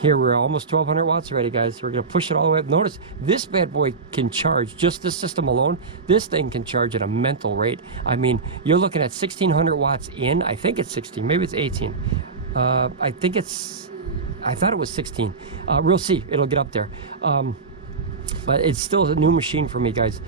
Here we're almost 1200 watts already, guys. We're going to push it all the way up. Notice this bad boy can charge, just this system alone, this thing can charge at a mental rate. I mean, you're looking at 1600 watts in. I think it's 16, maybe it's 18. I thought it was 16. We'll see, it'll get up there. But it's still a new machine for me, guys.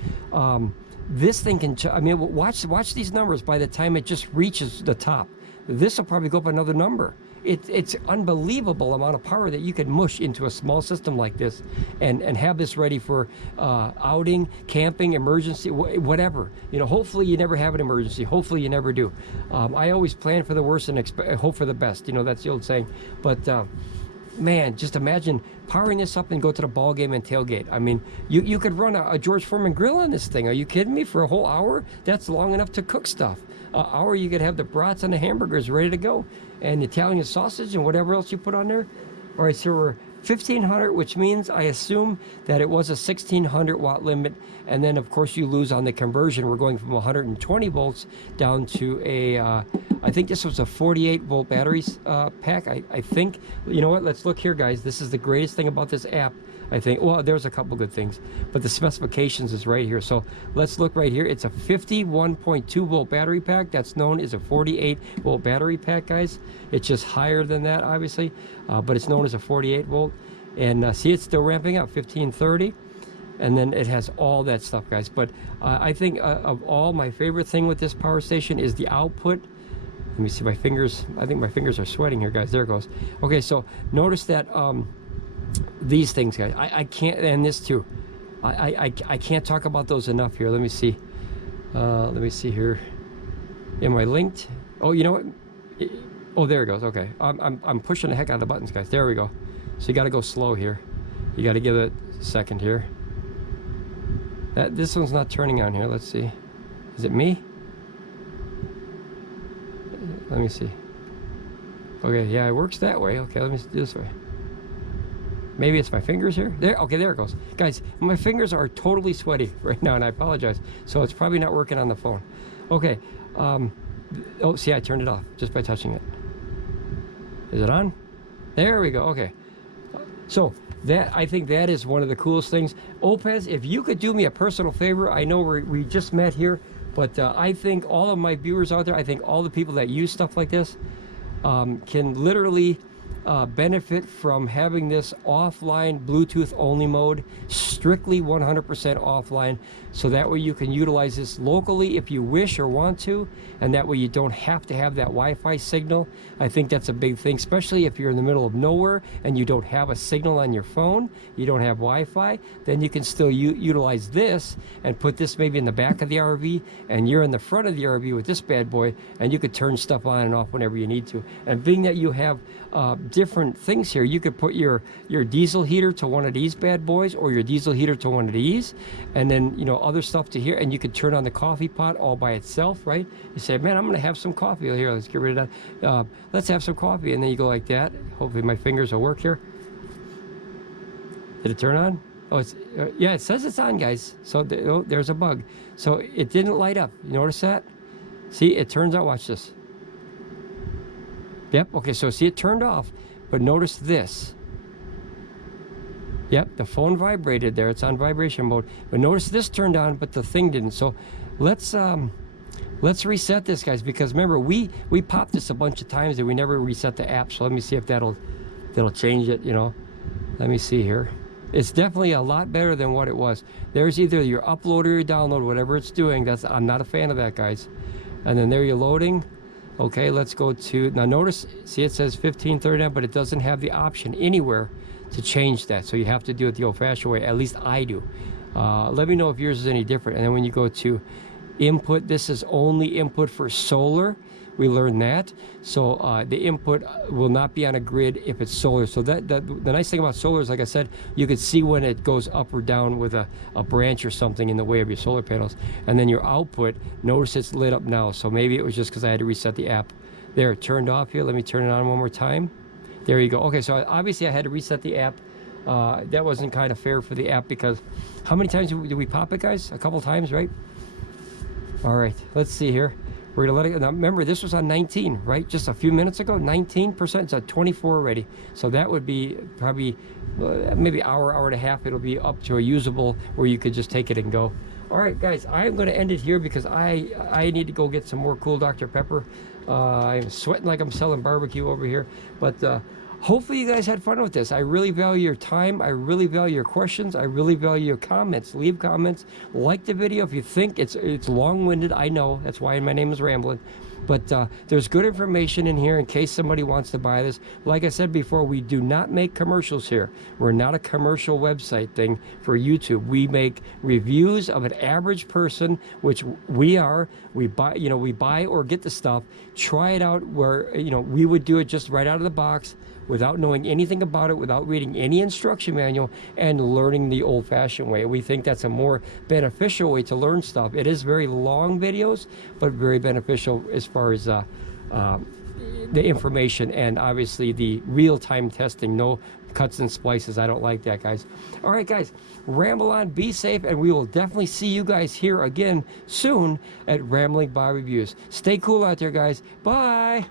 This thing can, I mean, watch these numbers. By the time it just reaches the top, this will probably go up another number. It's unbelievable amount of power that you could mush into a small system like this and have this ready for outing, camping, emergency, whatever. You know, hopefully you never have an emergency. Hopefully you never do. I always plan for the worst and hope for the best. You know, that's the old saying. But man, just imagine powering this up and go to the ball game and tailgate. I mean, you could run a George Foreman grill on this thing. Are you kidding me? For a whole hour? That's long enough to cook stuff. An hour you could have the brats and the hamburgers ready to go, and Italian sausage and whatever else you put on there. All right, so we're 1500, which means I assume that it was a 1600 watt limit, and then of course you lose on the conversion. We're going from 120 volts down to a I think this was a 48 volt batteries pack. I think, you know what, let's look here, guys. This is the greatest thing about this app, I think. Well, there's a couple good things, but the specifications is right here. So let's look right here. It's a 51.2 volt battery pack. That's known as a 48 volt battery pack, guys. It's just higher than that, obviously, but it's known as a 48 volt. And see, it's still ramping up, 1530. And then it has all that stuff, guys. But I think of all, my favorite thing with this power station is the output. Let me see my fingers. I think my fingers are sweating here, guys. There it goes. Okay, so notice that these things, guys, I can't, and this too, I can't talk about those enough here. Let me see here. Am I linked? Oh, you know what? Oh, there it goes. Okay, I'm pushing the heck out of the buttons, guys. There we go. So you got to go slow here. You got to give it a second here. This one's not turning on here. Let's see. Is it me? Let me see. Okay, yeah, it works that way. Okay, let me do this way. Maybe it's my fingers here. There, okay, there it goes. Guys, my fingers are totally sweaty right now, and I apologize. So it's probably not working on the phone. Okay. Oh, see, I turned it off just by touching it. Is it on? There we go. Okay. So that, I think that is one of the coolest things. OUPES, if you could do me a personal favor, I know we just met here, but I think all of my viewers out there, I think all the people that use stuff like this can literally benefit from having this offline Bluetooth only mode, strictly 100% offline, so that way you can utilize this locally if you wish or want to, and that way you don't have to have that Wi-Fi signal. I think that's a big thing, especially if you're in the middle of nowhere and you don't have a signal on your phone, you don't have Wi-Fi, then you can still utilize this and put this maybe in the back of the RV, and you're in the front of the RV with this bad boy, and you could turn stuff on and off whenever you need to. And being that you have different things here, you could put your diesel heater to one of these bad boys, or your diesel heater to one of these, and then, you know, other stuff to here, and you could turn on the coffee pot all by itself, right? You say, man, I'm gonna have some coffee here, let's get rid of that, let's have some coffee, and then you go like that. Hopefully my fingers will work here. Did it turn on? Oh, it's yeah, it says it's on, guys. So oh, there's a bug, so it didn't light up. You notice that? See, it turns out, watch this. Yep, okay, so see, it turned off, but notice this. Yep, the phone vibrated there, it's on vibration mode, but notice this turned on, but the thing didn't. So let's reset this, guys, because remember, we popped this a bunch of times and we never reset the app. So let me see if that'll change it, you know. Let me see here. It's definitely a lot better than what it was. There's either your upload or your download, whatever it's doing. I'm not a fan of that, guys. And then there you're loading. Okay, let's go to, now notice, see, it says 1539, but it doesn't have the option anywhere to change that. So you have to do it the old-fashioned way. At least I do. Let me know if yours is any different. And then when you go to input, this is only input for solar. We learned that. So the input will not be on a grid if it's solar. So the nice thing about solar is, like I said, you can see when it goes up or down with a branch or something in the way of your solar panels. And then your output, notice it's lit up now. So maybe it was just because I had to reset the app. There, it turned off here. Let me turn it on one more time. There you go. Okay, so obviously I had to reset the app. That wasn't kind of fair for the app, because how many times did we pop it, guys? A couple times, right? All right, let's see here. We're gonna let it, now remember, this was on 19, right? Just a few minutes ago, 19%, it's at 24 already. So that would be probably maybe hour and a half, it'll be up to a usable where you could just take it and go. All right, guys, I'm gonna end it here because I need to go get some more cool Dr. Pepper. I'm sweating like I'm selling barbecue over here, but hopefully you guys had fun with this. I really value your time. I really value your questions. I really value your comments. Leave comments. Like the video if you think it's long-winded. I know. That's why my name is Ramblin'. But there's good information in here in case somebody wants to buy this. Like I said before, we do not make commercials here. We're not a commercial website thing for YouTube. We make reviews of an average person, which we are. We buy or get the stuff, try it out, where we would do it just right out of the box, without knowing anything about it, without reading any instruction manual, and learning the old-fashioned way. We think that's a more beneficial way to learn stuff. It is very long videos, but very beneficial as far as the information and obviously the real-time testing. No cuts and splices. I don't like that, guys. All right, guys, ramble on, be safe, and we will definitely see you guys here again soon at Ramblin Bob Reviews. Stay cool out there, guys. Bye.